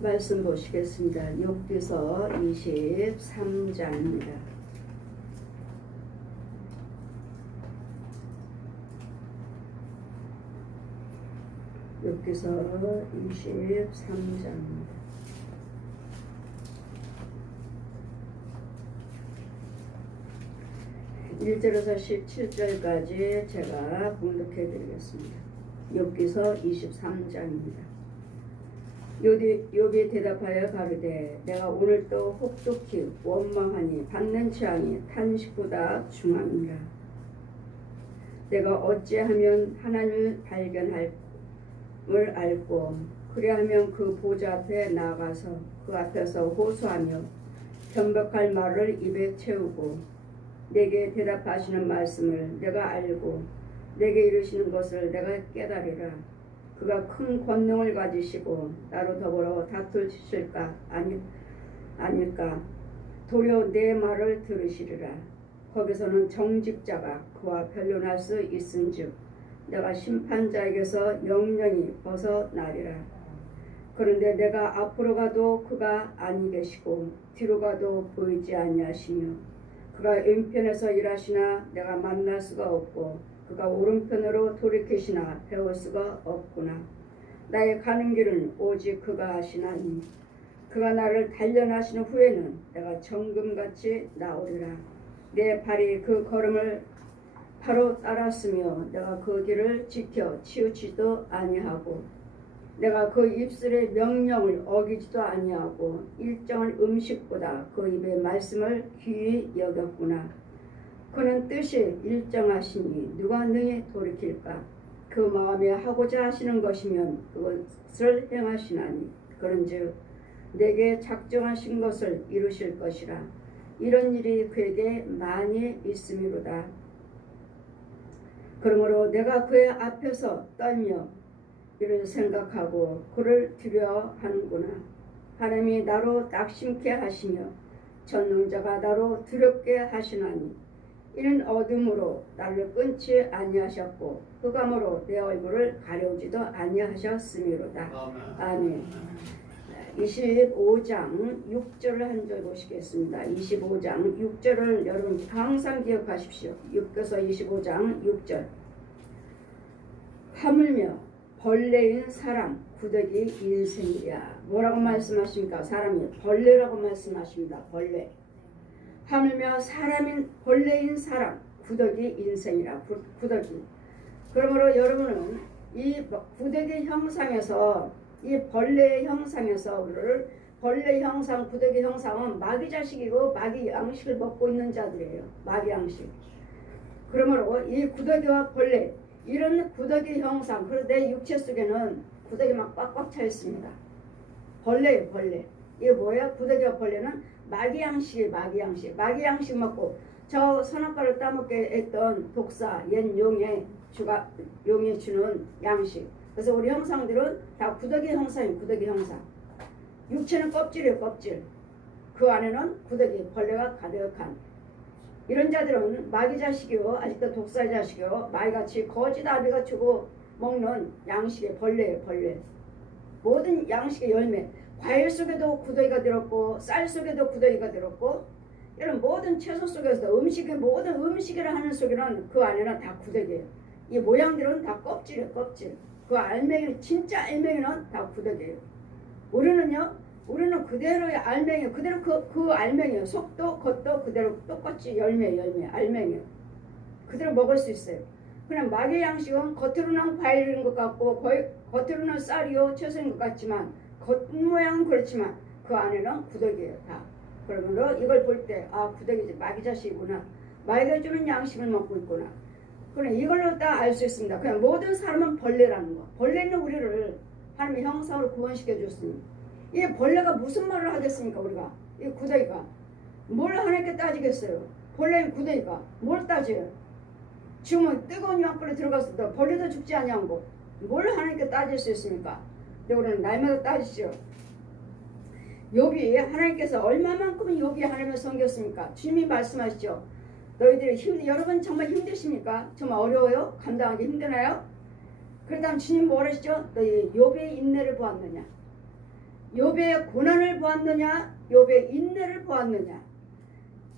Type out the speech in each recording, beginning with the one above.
말씀 보시겠습니다. 욥기서 23장입니다. 욥기서 23장입니다. 1절에서 17절까지 제가 봉독해 드리겠습니다. 욥기서 23장입니다. 욥이 대답하여 가로되 내가 오늘도 혹독히 원망하니 받는 재앙이 탄식보다 중함이라. 내가 어찌하면 하나님을 발견할 을 알고 그리하면 그 보좌 앞에 나가서 그 앞에서 호소하며 변벽할 말을 입에 채우고 내게 대답하시는 말씀을 내가 알고 내게 이르시는 것을 내가 깨달으라. 그가 큰 권능을 가지시고 나로 더불어 다투실까 아닐까. 도리어 내 말을 들으시리라. 거기서는 정직자가 그와 변론할 수 있은즉 내가 심판자에게서 영영이 벗어나리라. 그런데 내가 앞으로 가도 그가 아니 계시고 뒤로 가도 보이지 아니하시며 그가 왼편에서 일하시나 내가 만날 수가 없고 그가 오른편으로 돌이키시나 배울 수가 없구나. 나의 가는 길은 오직 그가 하시나니 그가 나를 단련하시는 후에는 내가 정금같이 나오리라. 내 발이 그 걸음을 바로 따랐으며 내가 그 길을 지켜 치우치지도 아니하고 내가 그 입술의 명령을 어기지도 아니하고 일정한 음식보다 그 입의 말씀을 귀히 여겼구나. 그는 뜻이 일정하시니 누가 능히 돌이킬까. 그 마음에 하고자 하시는 것이면 그것을 행하시나니 그런즉 내게 작정하신 것을 이루실 것이라. 이런 일이 그에게 많이 있음이로다. 그러므로 내가 그의 앞에서 떨며 이를 생각하고 그를 두려워하는구나. 하나님이 나로 낙심케 하시며 전능자가 나로 두렵게 하시나니 이는 어둠으로 나를 끊지 아니하셨고 흑암으로 내 얼굴을 가려우지도 아니하셨음이로다. 아멘. 25장 6절을 한 절 보시겠습니다. 25장 6절을 여러분 항상 기억하십시오. 욥기서 25장 6절. 하물며 벌레인 사람 구더기 인생이야. 뭐라고 말씀하십니까? 사람이 벌레라고 말씀하십니다. 벌레. 하물며 사람인 벌레인 사람 구더기 인생이라. 구더기. 그러므로 여러분은 이 구더기 형상에서 이 벌레의 형상에서를 벌레 형상, 구더기 형상은 마귀 자식이고 마귀 양식을 먹고 있는 자들이에요. 마귀 양식. 그러므로 이 구더기와 벌레 이런 구더기 형상, 그리고 내 육체 속에는 구더기만 꽉꽉 차 있습니다. 벌레예요, 벌레. 이게 뭐야? 구더기와 벌레는 마귀 양식이에요, 마귀 양식. 마귀 양식 먹고 저 선악과를 따먹게 했던 독사, 옛 용이 주는 양식. 그래서 우리 형상들은 다 구더기 형상이에요. 구더기 형상. 육체는 껍질이에요. 껍질. 그 안에는 구더기, 벌레가 가득한 이런 자들은 마귀 자식이요, 아직도 독사 자식이요, 마귀같이 거짓 아비가 주고 먹는 양식의 벌레예요. 벌레. 모든 양식의 열매. 과일 속에도 구더기가 들었고 쌀 속에도 구더기가 들었고 이런 모든 채소 속에서도 모든 음식이라 하는 속에는 그 안에는 다 구더기예요. 이 모양들은 다 껍질이에요. 껍질. 그 알맹이, 진짜 알맹이는 다 구더기예요. 우리는 그대로의 알맹이, 그대로 그 알맹이에요. 속도, 겉도 그대로 똑같이 열매, 알맹이에요. 그대로 먹을 수 있어요. 그냥 마귀 양식은 겉으로는 과일인 것 같고, 겉으로는 쌀이요, 채소인 것 같지만, 겉모양은 그렇지만, 그 안에는 구더기예요, 다. 그러므로 이걸 볼 때, 아, 구더기, 마귀 자식이구나. 마귀가 주는 양식을 먹고 있구나. 그럼 이걸로 다 알 수 있습니다. 그냥 모든 사람은 벌레라는 거. 벌레는 우리를 하나님의 형상으로 구원시켜 줬습니다. 이 벌레가 무슨 말을 하겠습니까? 우리가 이 구더기가 뭘 하나님께 따지겠어요? 벌레는 구더기가 뭘 따져요? 지금은 뜨거운 유황불에 들어갔을 벌레도 죽지 아니한 거 뭘 하나님께 따질 수 있습니까? 근데 우리는 날마다 따지죠. 욥이 하나님께서 얼마만큼 욥이 하나님을 섬겼습니까? 주님이 말씀하시죠. 너희들이 여러분 정말 힘드십니까? 정말 어려워요? 감당하기 힘드나요? 그러다 주님 뭐라시죠? 너희 욥의 인내를 보았느냐? 욥의 고난을 보았느냐 욥의 인내를 보았느냐.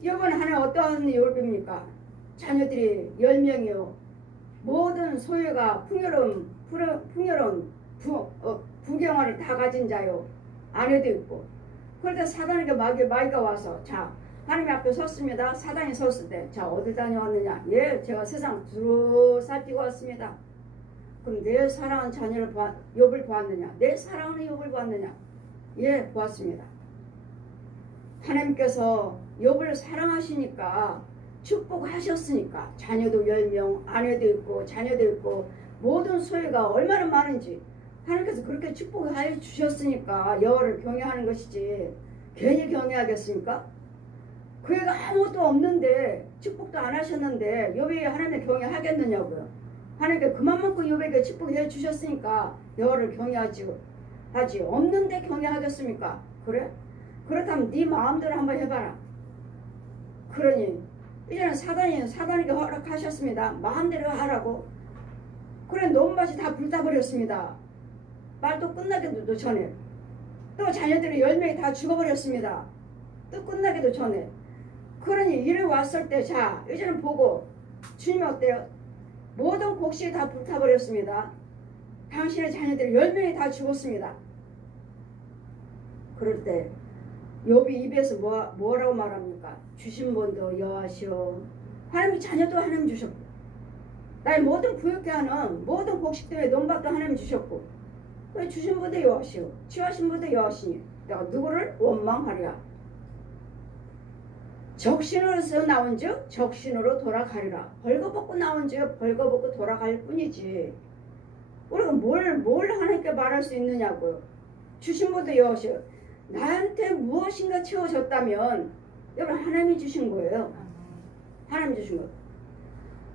욥은 하나 어떠한 욥입니까? 자녀들이 10명이요 모든 소유가 풍요로운 부경화를 다 가진 자요 아내도 있고. 그런데 사단에게 마귀가 와서 자 하나님 앞에 섰습니다. 사단이 섰을 때 자 어디 다녀왔느냐. 예 제가 세상 두루 살피고 왔습니다. 그럼 내 사랑하는 자녀를 욥을 보았느냐. 내 사랑하는 욥을 보았느냐. 예 보았습니다. 하나님께서 욥을 사랑하시니까 축복하셨으니까 자녀도 10명 아내도 있고 자녀도 있고 모든 소유가 얼마나 많은지 하나님께서 그렇게 축복하여 주셨으니까 여호와를 경외하는 것이지 괜히 경외하겠습니까? 그 애가 아무것도 없는데 축복도 안 하셨는데 욥이 하나님을 경외하겠느냐고요. 하나님께 그만큼 욥에게 축복해 주셨으니까 여호와를 경외하지 없는데 경외하겠습니까? 그래? 그렇다면 네 마음대로 한번 해봐라. 그러니 이제는 사단에게 허락하셨습니다. 마음대로 하라고. 그래 논밭이 다 불타버렸습니다. 말도 끝나기도 전에 또 자녀들이 10명이 다 죽어버렸습니다. 또 끝나기도 전에. 그러니 이래 왔을 때 자 이제는 보고 주님 어때요? 모든 곡식이 다 불타버렸습니다. 당신의 자녀들이 10명이 다 죽었습니다. 그럴 때 욥이 입에서 뭐라고 말합니까? 주신 분도 여호와시오. 하나님 자녀도 하나님 주셨고 나의 모든 부유케 하는 모든 곡식들의 논밭도 하나님 주셨고 주신 분도 여호와시오. 취하신 분도 여호와시니 내가 누구를 원망하리라. 적신으로서 나온즉 적신으로 돌아가리라. 벌거벗고 나온즉 벌거벗고 돌아갈 뿐이지. 우리가 뭘 하나님께 말할 수 있느냐고요. 주신 분도 여호와시오. 나한테 무엇인가 채워졌다면 여러분 하나님이 주신 거예요. 하나님이 주신 거.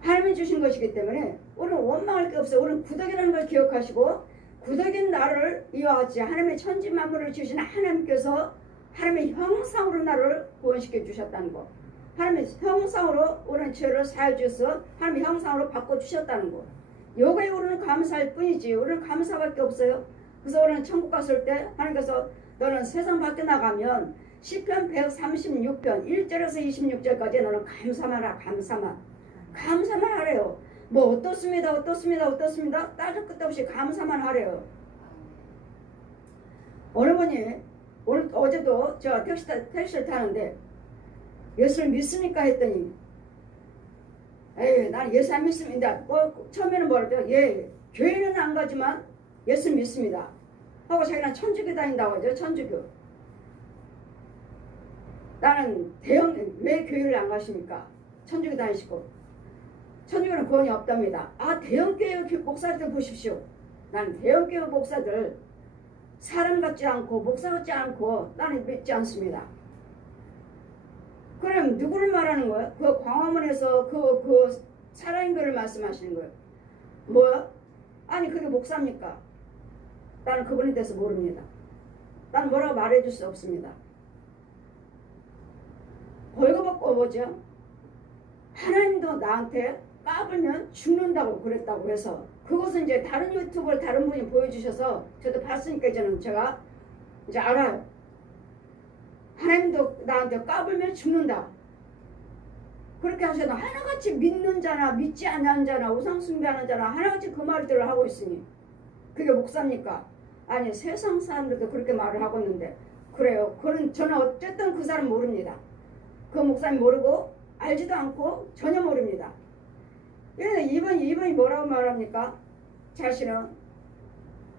하나님이 주신 것이기 때문에 우리는 원망할 게 없어요. 우리는 구덕이라는 걸 기억하시고 구덕인 나를 이와 같이 하나님의 천지 만물을 주신 하나님께서 하나님의 형상으로 나를 구원시켜 주셨다는 거. 하나님의 형상으로 우리는 죄를 사해 주셔서 하나님의 형상으로 바꿔 주셨다는 거. 요거에 우리는 감사할 뿐이지. 우리는 감사밖에 없어요. 그래서 우리는 천국 갔을 때 하나님께서 너는 세상 밖에 나가면 시편 136편 1절에서 26절까지 너는 감사만 하라. 감사만 하래요. 뭐 어떻습니다 따질 것도 없이 감사만 하래요. 어느 분이 어제도 제가 택시를 타는데 예수를 믿습니까 했더니 에이 난 예수 안 믿습니다. 처음에는 뭐랬대요? 예 교회는 안 가지만 예수 믿습니다 하고 자기는 천주교 다닌다고 하죠. 천주교. 나는 왜 교회를 안 가십니까? 천주교 다니시고 천주교는 구원이 없답니다. 아 대형교회 목사들 보십시오. 나는 대형교회 목사들 사람 같지 않고 목사 같지 않고 나는 믿지 않습니다. 그럼 누구를 말하는 거예요? 그 광화문에서 그 살아있는 거를 말씀하시는 거예요. 뭐야? 아니 그게 목사입니까? 나는 그분에 대해서 모릅니다. 나는 뭐라고 말해줄 수 없습니다. 벌거벗고 뭐죠? 하나님도 나한테 까불면 죽는다고 그랬다고 해서 그것은 이제 다른 유튜브를 다른 분이 보여주셔서 저도 봤으니까 이제는 제가 이제 알아요. 하나님도 나한테 까불면 죽는다. 그렇게 하셔도 하나같이 믿는 자나 믿지 않는 자나 우상 숭배하는 자나 하나같이 그 말들을 하고 있으니 그게 목사입니까? 아니 세상 사람들도 그렇게 말을 하고 있는데 그래요. 저는 어쨌든 그 사람 모릅니다. 그 목사님 모르고 알지도 않고 전혀 모릅니다. 이분이 뭐라고 말합니까? 자신은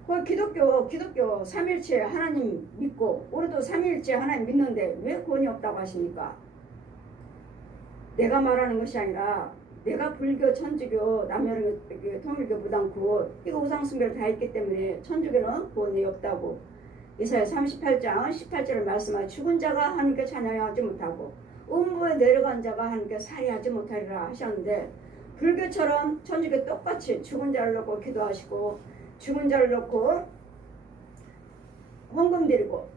그 기독교 삼일체 하나님 믿고 우리도 삼일체 하나님 믿는데 왜 구원이 없다고 하십니까? 내가 말하는 것이 아니라 내가 불교, 천주교, 남녀 통일교, 무당구 이거 우상숭배를 다 했기 때문에 천주교는 구원이 없다고 이사야 38장 18절을 말씀하여 죽은 자가 하나님께 찬양하지 못하고 음부에 내려간 자가 하나님께 살해하지 못하리라 하셨는데 불교처럼 천주교 똑같이 죽은 자를 놓고 기도하시고 죽은 자를 놓고 헌금 드리고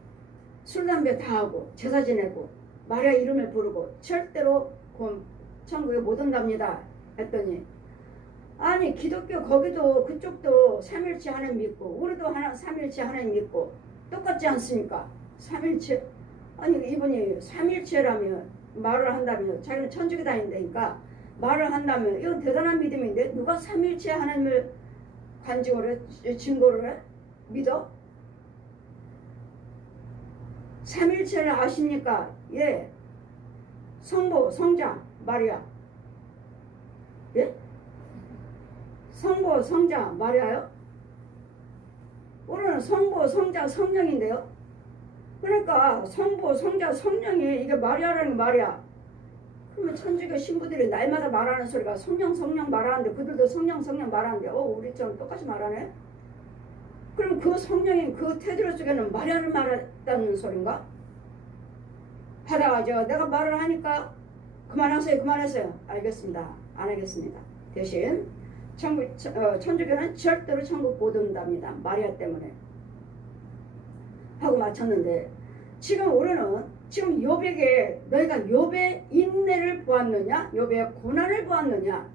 술 담배 다 하고 제사 지내고 마리아 이름을 부르고 절대로 천국에 못 온답니다 했더니 아니 기독교 거기도 그쪽도 삼일체 하나님 믿고 우리도 삼일체 하나님 믿고 똑같지 않습니까? 삼일체. 아니 이분이 삼일체라면 말을 한다면 자기는 천주교 다닌다니까 말을 한다면 이건 대단한 믿음인데 누가 삼일체 하나님을 간증을 해? 증거를 해? 믿어? 삼일체를 아십니까? 예. 성부, 성자, 마리아. 예? 성부, 성자, 마리아요? 우리는 성부, 성자, 성령인데요. 그러니까 성부, 성자, 성령이 이게 마리아라는 게 말이야. 그러면 천주교 신부들이 날마다 말하는 소리가 성령, 성령 말하는데 그들도 성령, 성령 말하는데 우리처럼 똑같이 말하네? 그럼 그 성령인 그 테드로 속에는 마리아를 말했다는 소린가? 하다가 내가 말을 하니까 그만하세요, 그만하세요. 알겠습니다. 안 하겠습니다. 대신 천주교는 절대로 천국 못 온답니다. 마리아 때문에. 하고 마쳤는데 지금 우리는 지금 욥에게 너희가 욥의 인내를 보았느냐? 욥의 고난을 보았느냐?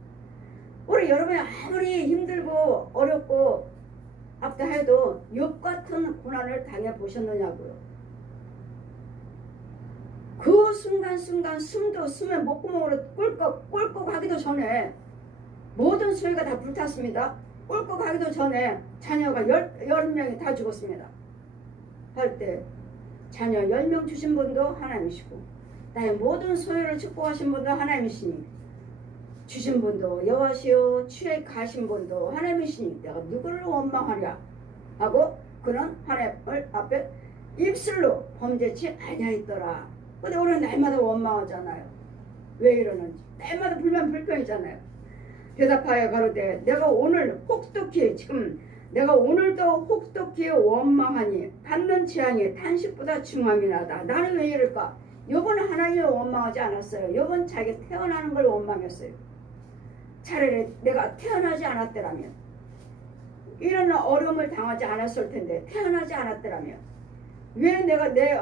우리 여러분이 아무리 힘들고 어렵고 앞다 해도 욥 같은 고난을 당해보셨느냐고요. 그 순간순간 숨에 목구멍으로 꿀꺽 하기도 전에 모든 소리가 다 불탔습니다. 꿀꺽 하기도 전에 자녀가 10명이 다 죽었습니다. 할 때 자녀 10명 주신 분도 하나님이시고 나의 모든 소유를 축복하신 분도 하나님이시니 주신 분도 여호와시요 취해 가신 분도 하나님이시니 내가 누구를 원망하랴 하고 그는 하나님을 앞에 입술로 범죄치 아니하였더라. 근데 우리는 날마다 원망하잖아요. 왜 이러는지 날마다 불평이잖아요. 대답하여 가로되 내가 오늘 혹독히 지금 내가 오늘도 혹독히 원망하니 받는 재앙이 탄식보다 중함이나다. 나는 왜 이럴까? 욥은 하나님을 원망하지 않았어요. 욥은 자기 태어나는 걸 원망했어요. 차라리 내가 태어나지 않았더라면 이런 어려움을 당하지 않았을 텐데 태어나지 않았더라면 왜 내가 내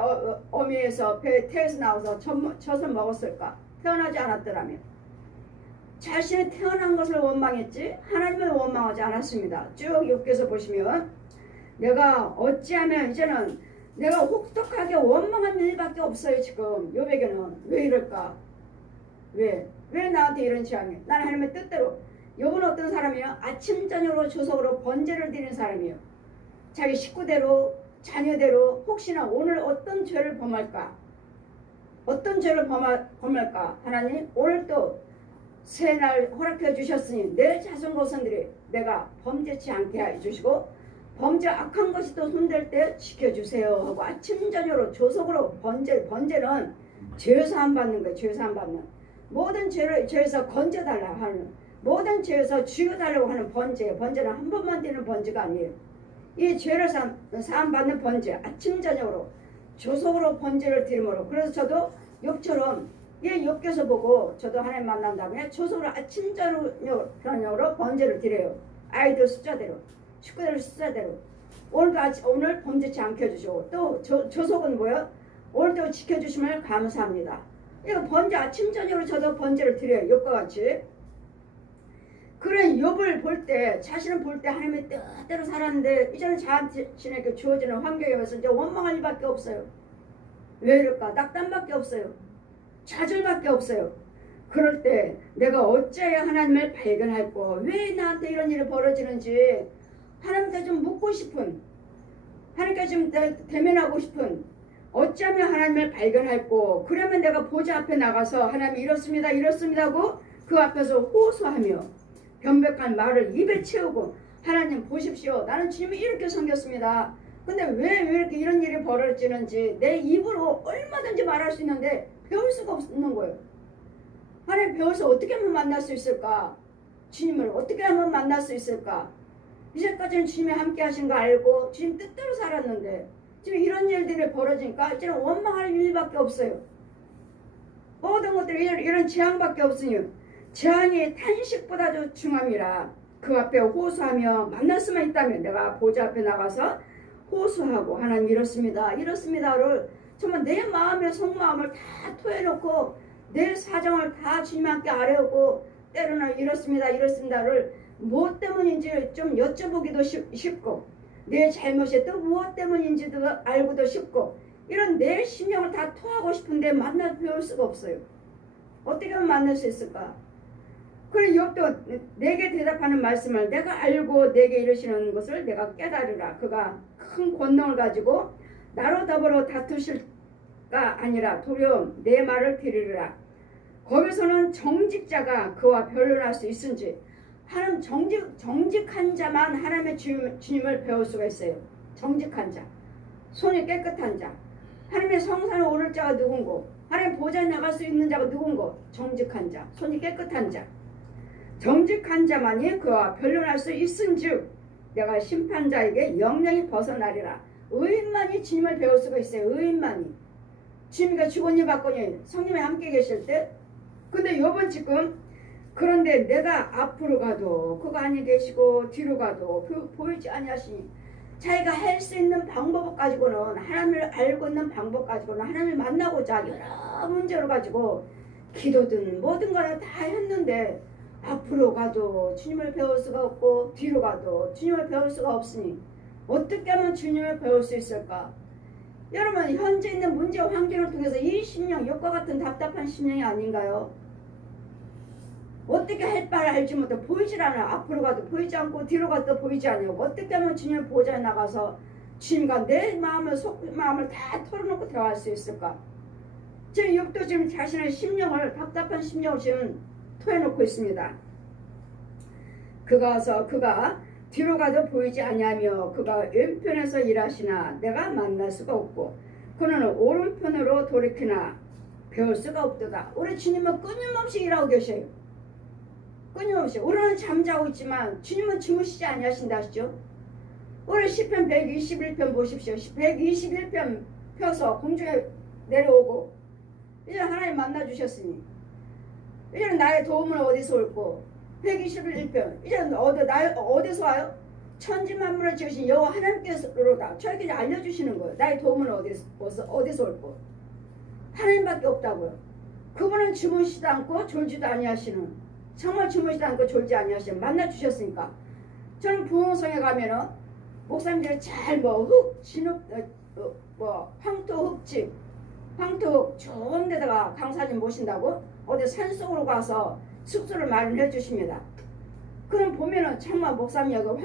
어미에서 태에서 나와서 젖을 먹었을까? 태어나지 않았더라면 자신이 태어난 것을 원망했지 하나님을 원망하지 않았습니다. 쭉 욥기서 보시면 내가 어찌하면 이제는 내가 혹독하게 원망한 일밖에 없어요. 지금 욥에게는 왜 이럴까? 왜 나한테 이런 재앙이? 나는 하나님의 뜻대로. 욥은 어떤 사람이에요? 아침 저녁으로 조석으로 번제를 드리는 사람이에요. 자기 식구대로 자녀대로 혹시나 오늘 어떤 죄를 범할까? 어떤 죄를 범할까? 하나님 오늘 또 새 날 허락해 주셨으니 내 자손 고손들이 내가 범죄치 않게 해주시고 범죄 악한 것이 또 손댈 때 지켜주세요 하고 아침 저녁으로 조석으로 번제는 죄사함 받는 거예요. 죄사함 받는 모든 죄에서 건져달라 하는 모든 죄에서 죽여달라고 하는 번제는 한 번만 되는 번제가 아니에요. 이 죄를 사함 받는 번제 아침 저녁으로 조석으로 번제를 드림으로 그래서 저도 욥처럼 욥기서 보고 저도 하나님 만난 다음에 조석으로 아침 저녁으로 번제를 드려요. 아이들 숫자대로 식구들 숫자대로 오늘 범죄치 않게 해주시고 또 조석은 뭐예요? 오늘도 지켜주심을 감사합니다. 이거 번제 아침 저녁으로 저도 번제를 드려요. 욥과 같이. 그런 욥을 볼 때 자신을 볼 때 하나님의 뜻대로 살았는데 이제는 자신에게 주어지는 환경에 와서 이제 원망할 일밖에 없어요. 왜 이럴까? 낙담밖에 없어요. 좌절밖에 없어요. 그럴 때 내가 어찌하여 하나님을 발견할꼬 왜 나한테 이런 일이 벌어지는지 하나님께 좀 묻고 싶은 하나님께 좀 대면하고 싶은 어찌하면 하나님을 발견할꼬 그러면 내가 보좌 앞에 나가서 하나님 이렇습니다 하고 그 앞에서 호소하며 변백한 말을 입에 채우고 하나님 보십시오. 나는 주님이 이렇게 섬겼습니다. 근데 왜 이렇게 이런 일이 벌어지는지 내 입으로 얼마든지 말할 수 있는데 배울 수가 없는 거예요. 하나님 배워서 어떻게 하면 만날 수 있을까? 주님을 어떻게 하면 만날 수 있을까? 이제까지는 주님이 함께 하신 거 알고 주님 뜻대로 살았는데 지금 이런 일들이 벌어지니까 이제는 원망할 일밖에 없어요. 모든 것들이 이런 재앙밖에 없으니 재앙이 탄식보다도 중함이라 그 앞에 호소하며 만날 수만 있다면 내가 보좌 앞에 나가서 호소하고 하나님 이렇습니다를 정말 내 마음의 속마음을 다 토해놓고 내 사정을 다 주님께 아뢰고 때로는 이렇습니다를 뭐 때문인지 좀 여쭤보기도 쉽고 내 잘못이 또 무엇 때문인지도 알고도 싶고 이런 내 심령을 다 토하고 싶은데 만나 배울 수가 없어요. 어떻게 하면 만날 수 있을까? 그래 욥도 내게 대답하는 말씀을 내가 알고 내게 이르시는 것을 내가 깨달으라. 그가 큰 권능을 가지고 나로 더불어 다투실까 아니라 도리어 내 말을 들으리라. 거기서는 정직자가 그와 변론할 수 있은지 하나님 정직한 자만 하나님의 주님을 배울 수가 있어요. 정직한 자, 손이 깨끗한 자, 하나님의 성산에 오를 자가 누군고, 하나님 보좌에 나갈 수 있는 자가 누군고, 정직한 자, 손이 깨끗한 자, 정직한 자만이 그와 변론할 수 있은즉 내가 심판자에게 영영이 벗어나리라. 의인만이 주님을 배울 수가 있어요. 의인만이. 주님과 주거니 받거니 성령이 함께 계실 때. 근데 요번 지금 그런데 내가 앞으로 가도 그가 아니 계시고 뒤로 가도 보이지 아니하시니 자기가 할 수 있는 방법 가지고는 하나님을 알고 있는 방법 가지고는 하나님을 만나고자 여러 문제를 가지고 기도든 뭐든 간에 다 했는데 앞으로 가도 주님을 배울 수가 없고 뒤로 가도 주님을 배울 수가 없으니 어떻게 하면 주님을 배울 수 있을까? 여러분 현재 있는 문제 환경을 통해서 이 심령 욕과 같은 답답한 심령이 아닌가요? 어떻게 할 바를 알지 못해 보이질 않아. 앞으로 가도 보이지 않고 뒤로 가도 보이지 않아요. 어떻게 하면 주님의 보좌에 나가서 주님과 내 마음을 속마음을 다 털어놓고 들어갈 수 있을까? 지금 욥도 지금 자신의 심령을 답답한 심령을 지금 토해놓고 있습니다. 그가 뒤로 가도 보이지 아니하며 그가 왼편에서 일하시나 내가 만날 수가 없고 그는 오른편으로 돌이키나 배울 수가 없도다. 우리 주님은 끊임없이 일하고 계셔요. 끊임없이. 우리는 잠자고 있지만 주님은 주무시지 아니하신다 하시죠. 우리 시편 121편 보십시오. 121편 펴서 공중에 내려오고 이제 하나님 만나주셨으니 이제는 나의 도움은 어디서 올고 121편 이제는 어디서 와요? 천지 만물을 지으신 여호와 하나님께로다. 저에게 알려주시는 거예요. 나의 도움은 어디서 올고 하나님밖에 없다고요. 그분은 주무시지도 않고 졸지도 아니하시는 정말 주무시지 않고 졸지 아니하시는 만나주셨으니까 저는 부흥성에 가면은 목사님들이 잘 황토 흙 좋은 데다가 강사님 모신다고 어디 산속으로 가서 숙소를 마련해 주십니다. 그럼 보면은 정말 목사님 여기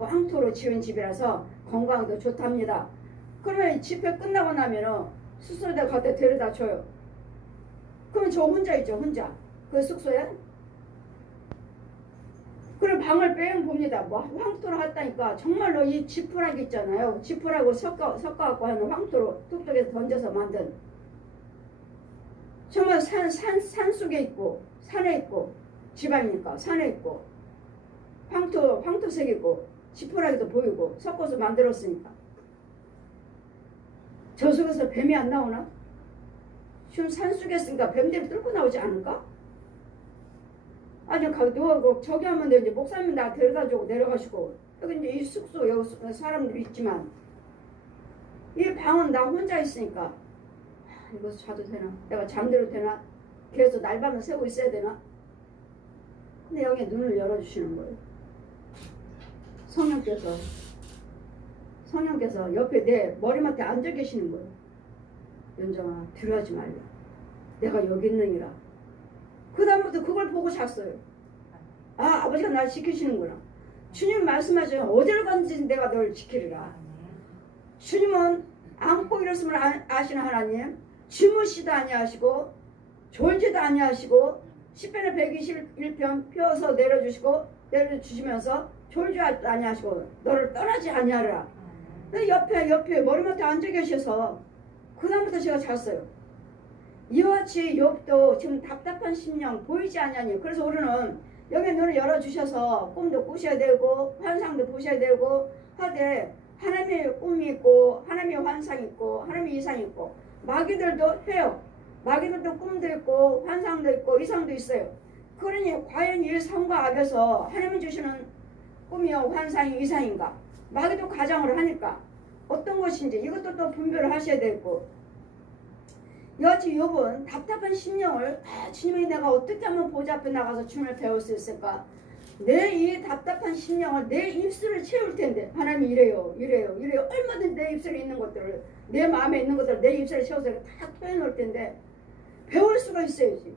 황토로 지은 집이라서 건강도 좋답니다. 그러면 집회 끝나고 나면은 숙소에다 갖다 데려다 줘요. 그럼 저 혼자 있죠, 혼자. 그 숙소에. 그럼 방을 빼면 봅니다. 뭐 황토로 했다니까 정말로 이 지푸라기 있잖아요. 지푸라고 섞어갖고 하는 황토로 뚝뚝에서 던져서 만든. 정말 산 속에 있고 산에 있고 집안이니까 산에 있고 황토색이고 지푸라기도 보이고 섞어서 만들었으니까. 저 속에서 뱀이 안 나오나? 지금 산속에 있으니까 뱀들이 뚫고 나오지 않을까? 아니 누워 저기 하면 이제 목사님 나 데려다주고 내려가시고 여기 이제 이 숙소 여기 사람들이 있지만 이 방은 나 혼자 있으니까 이거 자도 되나? 내가 잠들어도 되나? 계속 날밤을 새고 있어야 되나? 근데 여기 눈을 열어주시는 거예요. 성령께서 옆에 내 머리맡에 앉아 계시는 거예요. 연정아 두려워하지 말라. 내가 여기 있느니라. 그 다음부터 그걸 보고 잤어요. 아 아버지가 날 지키시는구나. 주님 말씀하시면 어디를 가든지 내가 널 지키리라. 주님은 안고 일었음을 아시는 하나님. 주무시도 아니하시고 졸지도 아니하시고 시편의 121편 펴서 내려주시면서 졸지 아니하시고 너를 떠나지 아니하리라. 옆에 머리맡에 앉아 계셔서 그 다음부터 제가 잤어요. 이와 같이 욥도 지금 답답한 심령 보이지 않냐니. 그래서 우리는 여기 눈을 열어주셔서 꿈도 꾸셔야 되고 환상도 보셔야 되고 하되 하나님의 꿈이 있고 하나님의 환상이 있고 하나님의 이상이 있고 마귀들도 해요. 마귀들도 꿈도 있고 환상도 있고 이상도 있어요. 그러니 과연 이 성과 앞에서 하나님이 주시는 꿈이요 환상이 이상인가? 마귀도 가장을 하니까 어떤 것인지 이것도 또 분별을 하셔야 되고 여지 욥은 답답한 심령을 주님이 내가 어떻게 하면 보좌 앞에 나가서 주님을 배울 수 있을까? 내 이 답답한 심령을 내 입술을 채울 텐데 하나님이 이래요 얼마든지 내 입술에 있는 것들을 내 마음에 있는 것들을 내 입술에 채워서 다 토해놓을 텐데 배울 수가 있어야지.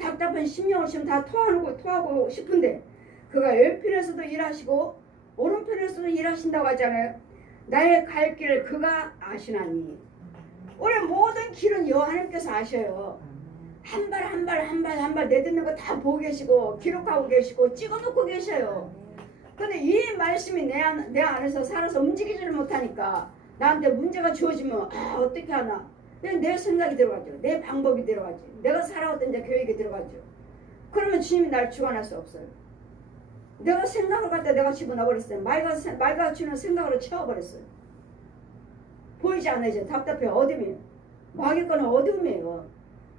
답답한 심령을 지금 다 토하고 싶은데 그가 왼편에서도 일하시고 오른편에서도 일하신다고 하잖아요. 나의 갈 길을 그가 아시나니. 우리 모든 길은 여호와님께서 아셔요. 한 발 내딛는 거 다 보고 계시고 기록하고 계시고 찍어놓고 계셔요. 근데 이 말씀이 내 안에서 살아서 움직이지를 못하니까 나한테 문제가 주어지면 어떻게 하나. 그냥 내 생각이 들어가죠. 내 방법이 들어가죠. 내가 살아왔던 이제 계획이 들어가죠. 그러면 주님이 날 주관할 수 없어요. 내가 생각을 갖다 내가 집어넣어버렸어요. 말과 주는 생각으로 채워버렸어요. 보이지 않아요. 이제 답답해요. 어둠이에요. 마귀 거는 어둠이에요.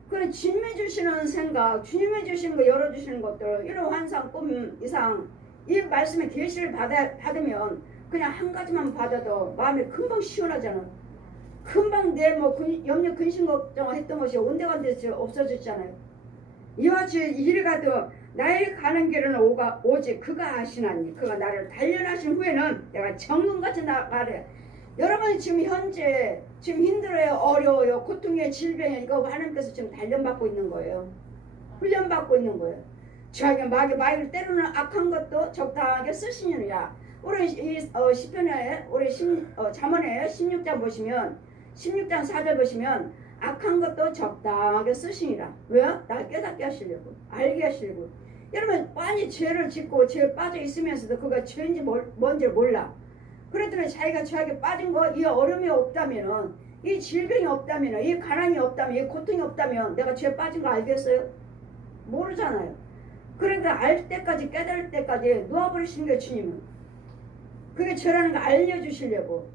그래 주님이 주시는 생각, 주님이 주시는 거 열어주시는 것들, 이런 환상, 꿈, 이상 이 말씀의 계시를 받으면 그냥 한 가지만 받아도 마음이 금방 시원하잖아. 금방 내 염려 근심 걱정했던 것이 온데간데 없어졌잖아요. 이와 같이 이리 가도 나의 가는 길은 오직 그가 아시나니. 그가 나를 단련하신 후에는 내가 정금같이 나가래. 여러분 지금 현재 지금 힘들어요, 어려워요, 고통에 질병에 이거 하나님께서 지금 단련받고 있는 거예요. 훈련받고 있는 거예요. 저에게 마귀를 때로는 악한 것도 적당하게 쓰시느냐. 우리 이 시편에 우리 잠언에 16장 보시면 16장 4절 보시면 악한 것도 적당하게 쓰시니라. 왜요? 나 깨닫게 하시려고, 알게 하시려고. 여러분 많이 죄를 짓고 죄에 빠져 있으면서도 그가 죄인지 뭔지 몰라. 그랬더니 자기가 죄악에 빠진 거, 이 어려움이 없다면은, 이 질병이 없다면은, 이 가난이 없다면, 이 고통이 없다면 내가 죄에 빠진 거 알겠어요? 모르잖아요. 그러니까 알 때까지, 깨달을 때까지 놓아버리시는 게 주님은. 그게 죄라는 거 알려주시려고.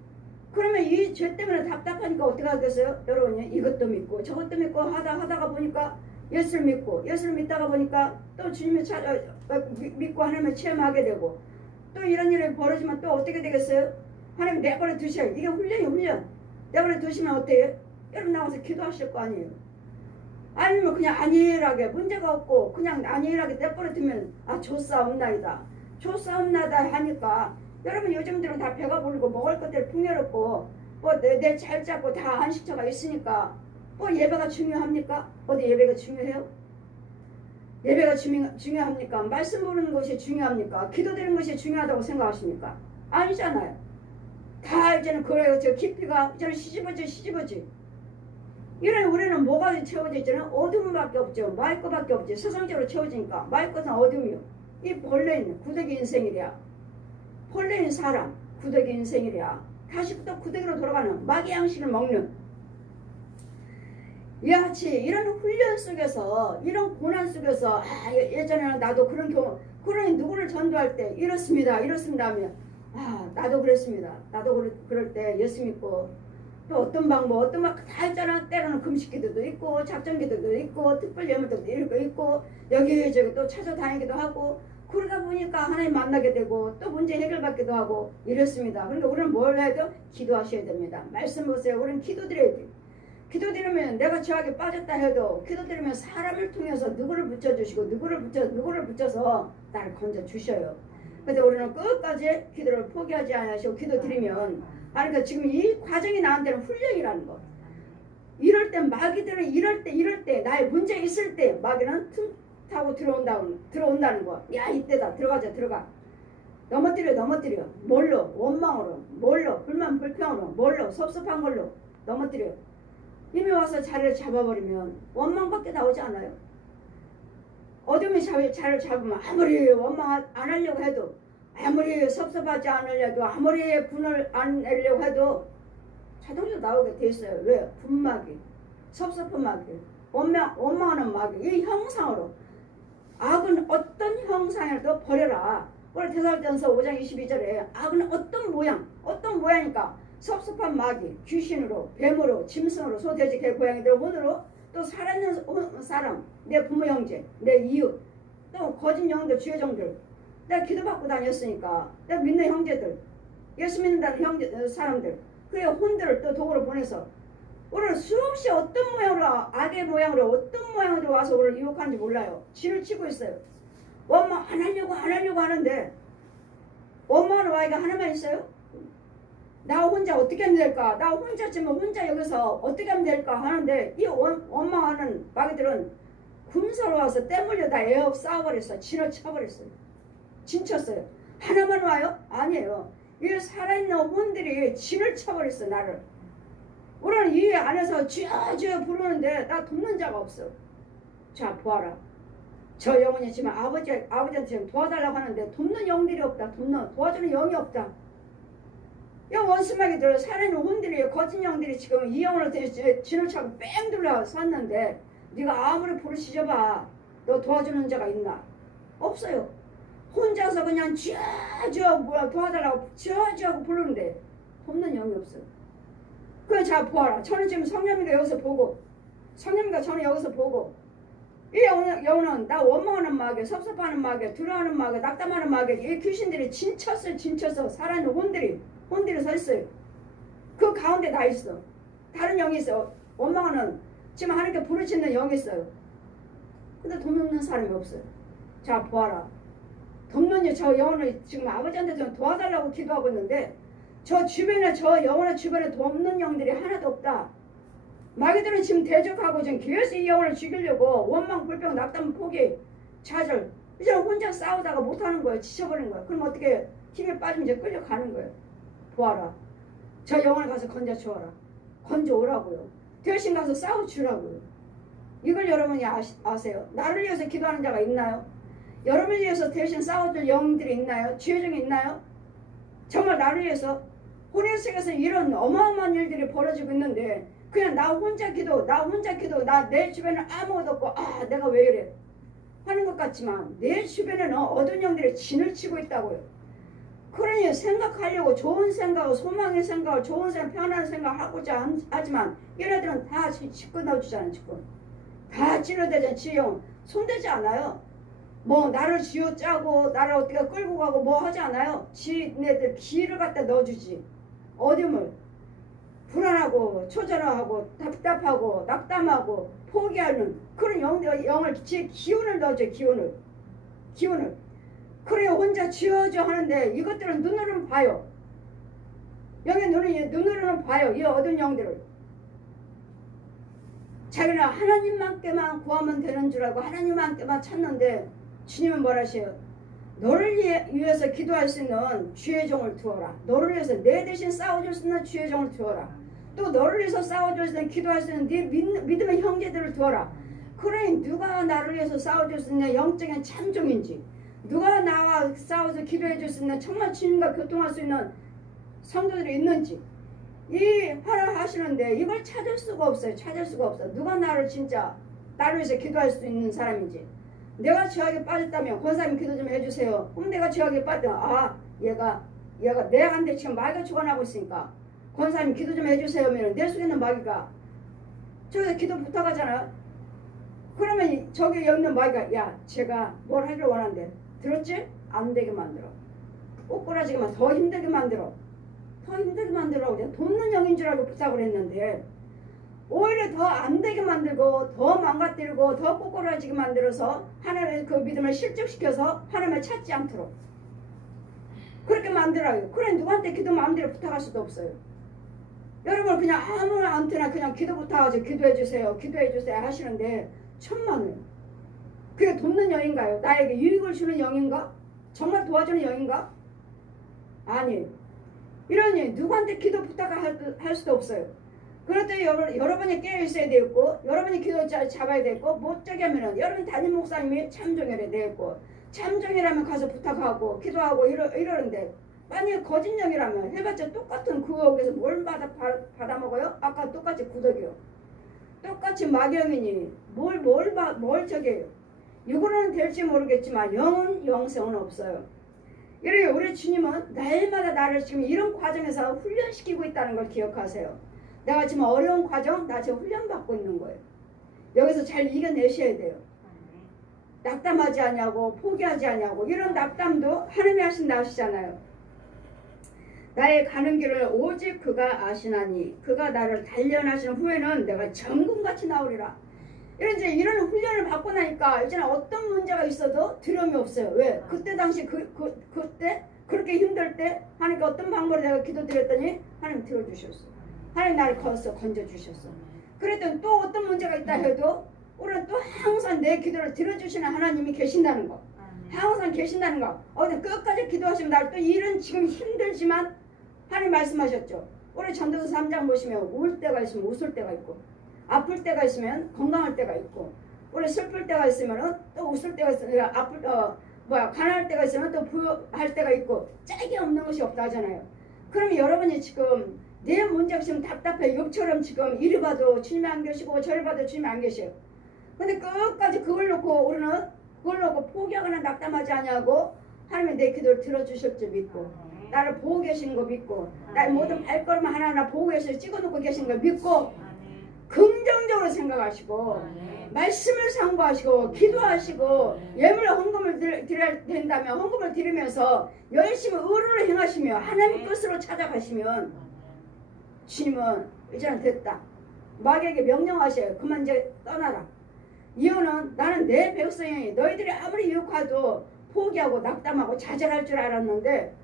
그러면 이 죄 때문에 답답하니까 어떻게 하겠어요? 여러분이 이것도 믿고 저것도 믿고 하다가 보니까 예수를 믿다가 보니까 또 주님을 믿고 하나님을 체험하게 되고, 또 이런 일이 벌어지면 또 어떻게 되겠어요? 하나님 내버려 두셔요. 이게 훈련. 내버려 두시면 어때요? 여러분 나와서 기도하실 거 아니에요. 아니면 그냥 안일하게 문제가 없고 그냥 안일하게 내버려 두면 조싸움나이다 하니까 여러분 요즘들은 다 배가 부르고 먹을 것들 풍요롭고 내 잘 잡고 다 안식처가 있으니까 예배가 중요합니까? 어디 예배가 중요해요? 예배가 중요합니까? 말씀 보는 것이 중요합니까? 기도드리는 것이 중요하다고 생각하십니까? 아니잖아요. 다 이제는 그래요. 저 깊이가 이제는 시집어지. 이런 우리는 뭐가 채워져 있잖아요. 어둠밖에 없죠. 마을 거밖에 없지. 세상적으로 채워지니까 마을 것은 어둠이요. 이 벌레인 구더기 인생이랴. 벌레인 사람 구더기 인생이랴. 다시 또 구더기로 돌아가는 마귀 양식을 먹는. 이와 같이 이런 훈련 속에서, 이런 고난 속에서 예전에는 나도 그런 경우, 그러니 누구를 전도할 때 이렇습니다 하면 나도 그랬습니다. 나도 그럴 때 예수 믿고 또 어떤 방법 다 있잖아. 때로는 금식기도도 있고 작전기도도 있고 특별 예물도 있고 여기저기 또 찾아다니기도 하고, 그러다 보니까 하나님 만나게 되고 또 문제 해결받기도 하고 이랬습니다. 그러니까 우리는 뭘 해야 돼요? 기도하셔야 됩니다. 말씀 보세요. 우리는 기도드려야 돼요. 기도드리면 내가 죄악에 빠졌다 해도 기도드리면 사람을 통해서 누구를 붙여주시고 누구를 붙여서 나를 건져 주셔요. 근데 우리는 끝까지 기도를 포기하지 않으시고 기도드리면, 그러니까 지금 이 과정이 나한테는 훈련이라는 거. 이럴 때 마귀들은 이럴 때 나의 문제 있을 때 마귀는 틈 타고 들어온다는 거. 야 이때다 들어가. 넘어뜨려. 뭘로? 원망으로. 뭘로? 불만 불평으로. 뭘로? 섭섭한 걸로 넘어뜨려. 이미 와서 자리를 잡아버리면 원망밖에 나오지 않아요. 어둠이 자리를 잡으면 아무리 원망 안 하려고 해도, 아무리 섭섭하지 않으려도, 아무리 분을 안 내려고 해도 자동적으로 나오게 돼 있어요. 왜? 분마귀, 섭섭한 마귀, 원망하는 마귀. 이 형상으로 악은 어떤 형상이라도 버려라. 오늘 데살전서 5장 22절에 악은 어떤 모양이니까 섭섭한 마귀, 귀신으로, 뱀으로, 짐승으로, 소, 돼지, 개, 고양이들 혼으로, 또 살아있는 사람, 내 부모 형제, 내 이웃, 또 거짓 영들, 죄종들, 내가 기도받고 다녔으니까 내가 믿는 형제들, 예수 믿는다는 사람들, 그의 혼들을 또 도구로 보내서 오늘 수없이 어떤 모양으로, 악의 모양으로 어떤 모양으로 와서 오늘 유혹하는지 몰라요. 진을 치고 있어요. 원망 안 하려고 하는데 원망하는 와이가 하나만 있어요? 나 혼자 어떻게 하면 될까? 나 혼자지만 혼자 여기서 어떻게 하면 될까 하는데 이 원망하는 마귀들은 군사로 와서 때 물려 다 에어 싸워버렸어. 진을 쳐버렸어요. 진쳤어요. 하나만 와요? 아니에요. 이 살아있는 혼들이 진을 쳐버렸어. 나를. 우리는 이 안에서 쥐어쥐어 부르는데 나 돕는 자가 없어. 자 보아라. 저 영혼이 지금 아버지한테 지금 도와달라고 하는데 돕는 영들이 없다. 도와주는 영이 없다. 이 원수마귀들 살아있는 혼들이 거짓 영들이 지금 이 영혼을 진을 차고 뺑 둘러 섰는데 네가 아무리 부르짖어봐. 너 도와주는 자가 있나? 없어요. 혼자서 그냥 쥐어쥐어 도와달라고 쥐어쥐어 부르는데 돕는 영이 없어요. 그래 자 보아라. 저는 지금 성령님과 여기서 보고 성령님과 저는 여기서 보고 이 영혼은 나 원망하는 마귀, 섭섭하는 마귀, 두려워하는 마귀, 낙담하는 마귀 이 귀신들이 진쳤어 살아있는 혼들이 서 있어요. 그 가운데 나 있어. 다른 영이 있어. 원망하는 지금 하나님께 부르짖는 영이 있어요. 근데 돕는 사람이 없어요. 자 보아라. 돕는 저 영혼을 지금 아버지한테 좀 도와달라고 기도하고 있는데 저 주변에 저 영혼의 주변에 돕는 영들이 하나도 없다. 마귀들은 지금 대적하고 지금 계속 이 영혼을 죽이려고 원망, 불평, 낙담, 포기, 좌절 이제 혼자 싸우다가 못하는 거예요. 지쳐버린 거예요. 그럼 어떻게 힘에 빠지면 이제 끌려가는 거예요. 보아라. 저 영혼을 가서 건져주어라. 건져오라고요. 대신 가서 싸워주라고요. 이걸 여러분이 아세요? 나를 위해서 기도하는 자가 있나요? 여러분을 위해서 대신 싸워줄 영들이 있나요? 지혜정이 있나요? 정말 나를 위해서 혼인sek에서 이런 어마어마한 일들이 벌어지고 있는데 그냥 나 혼자 기도 나 내 주변에 아무것도 없고 내가 왜 이래 하는 것 같지만 내 주변에는 어두운 영들이 진을 치고 있다고요. 그러니 생각하려고 좋은 생각을 소망의 생각을 좋은 생각 편안한 생각을 하고자 하지만 얘네들은 다 짓고 넣어주잖아요. 다 찔러대잖아요. 지영 손대지 않아요. 뭐 나를 쥐어짜고 나를 어떻게 끌고 가고 뭐 하지 않아요. 지네들 기를 갖다 넣어주지. 어둠을 불안하고 초절하고 답답하고 낙담하고 포기하는 그런 영을 제 기운을 넣어줘. 기운을 그래 혼자 쥐어줘 하는데 이것들은 눈으로는 봐요. 여기 눈으로는 봐요. 이 어두운 영들을 자기는 하나님만께만 구하면 되는 줄 알고 하나님만께만 찾는데 주님은 뭐라 하세요? 너를 위해서 기도할 수 있는 주의 종을 두어라. 너를 위해서 내 대신 싸워줄 수 있는 주의 종을 두어라. 또 너를 위해서 싸워줄 수 있는 기도할 수 있는 네 믿음의 형제들을 두어라. 그러니 누가 나를 위해서 싸워줄 수 있는 영적인 참종인지 누가 나와 싸워서 기도해줄 수 있는 정말 주님과 교통할 수 있는 성도들이 있는지 이 화를 하시는데 이걸 찾을 수가 없어요. 누가 나를 진짜 나를 위해서 기도할 수 있는 사람인지. 내가 죄악에 빠졌다면 권사님 기도 좀 해주세요. 그럼 내가 죄악에 빠졌다. 얘가 내한테 지금 마귀가 주관하고 있으니까 권사님 기도 좀 해주세요 하면 내 속에 있는 마귀가 저기서 기도 부탁하잖아. 그러면 저기 있는 마귀가 야 제가 뭘 하기를 원하는데 들었지? 안 되게 만들어. 꼬꾸라지게만 더 힘들게 만들어. 내가 돕는 영인 줄 알고 부탁을 했는데 오히려 더 안 되게 만들고 더 망가뜨리고 더 꼬꾸라지게 만들어서 하나님의 그 믿음을 실족시켜서 하나님을 찾지 않도록 그렇게 만들어요. 그래 누구한테 기도 마음대로 부탁할 수도 없어요. 여러분 그냥 아무한테나 그냥 기도 부탁하죠. 기도해 주세요 하시는데 천만에 그게 돕는 영인가요? 나에게 유익을 주는 영인가? 정말 도와주는 영인가? 아니 이러니 누구한테 기도 부탁을 할 수도 없어요. 그럴 때 여러분이 깨어있어야 되겠고 여러분이 기도 잡아야 되겠고 못 저기 하면은 여러분 담임 목사님이 참정해야 되겠고 참정이라면 가서 부탁하고 기도하고 이러는데 만약에 거짓령이라면 해봤자 똑같은 그거에서 뭘 받아먹어요? 아까 똑같이 구덕이요. 똑같이 마귀영이니 뭘 저기해요. 이거는 될지 모르겠지만 영성은 없어요. 이렇게 우리 주님은 날마다 나를 지금 이런 과정에서 훈련시키고 있다는 걸 기억하세요. 내가 지금 어려운 과정 나 지금 훈련받고 있는 거예요. 여기서 잘 이겨내셔야 돼요. 낙담하지 않냐고 포기하지 않냐고 이런 낙담도 하나님이 하신다 하시잖아요. 나의 가는 길을 오직 그가 아시나니 그가 나를 단련하신 후에는 내가 정금같이 나오리라. 이런 훈련을 받고 나니까 이제는 어떤 문제가 있어도 두려움이 없어요. 왜? 그때 당시 그때 그렇게 힘들 때 하나님께 어떤 방법으로 내가 기도드렸더니 하나님 들어주셨어. 하나님 나를 건져주셨어. 그랬더니 또 어떤 문제가 있다 해도 우리는 또 항상 내 기도를 들어주시는 하나님이 계신다는 거. 항상 계신다는 거. 끝까지 기도하시면 나를 또 이런 지금 힘들지만 하나님 말씀하셨죠. 우리 전도서 3장 보시면 울 때가 있으면 웃을 때가 있고 아플 때가 있으면 건강할 때가 있고 우리 슬플 때가 있으면 또 웃을 때가 있으면 가난할 때가 있으면 또 부할 때가 있고 짝이 없는 것이 없다 하잖아요. 그러면 여러분이 지금 내 문제가 지금 답답해. 욕처럼 지금 이리 봐도 주님이 안 계시고 저리 봐도 주님이 안 계셔요. 근데 끝까지 그걸 놓고 우리는 그걸 놓고 포기하거나 낙담하지 아니하고 하나님이 내 기도를 들어주실 줄 믿고 나를 보고 계시는 거 믿고 나의 모든 발걸음 하나하나 보고 계시고 찍어놓고 계시는 걸 믿고 긍정적으로 생각하시고 말씀을 상고하시고 기도하시고 예물 헌금을 드려야 된다면 헌금을 드리면서 열심히 의로를 행하시며 하나님 뜻으로 찾아가시면 주님은 이제는 됐다. 마귀에게 명령하셔요. 그만 이제 떠나라. 이유는 나는 내 백성이 너희들이 아무리 유혹해도 포기하고 낙담하고 좌절할 줄 알았는데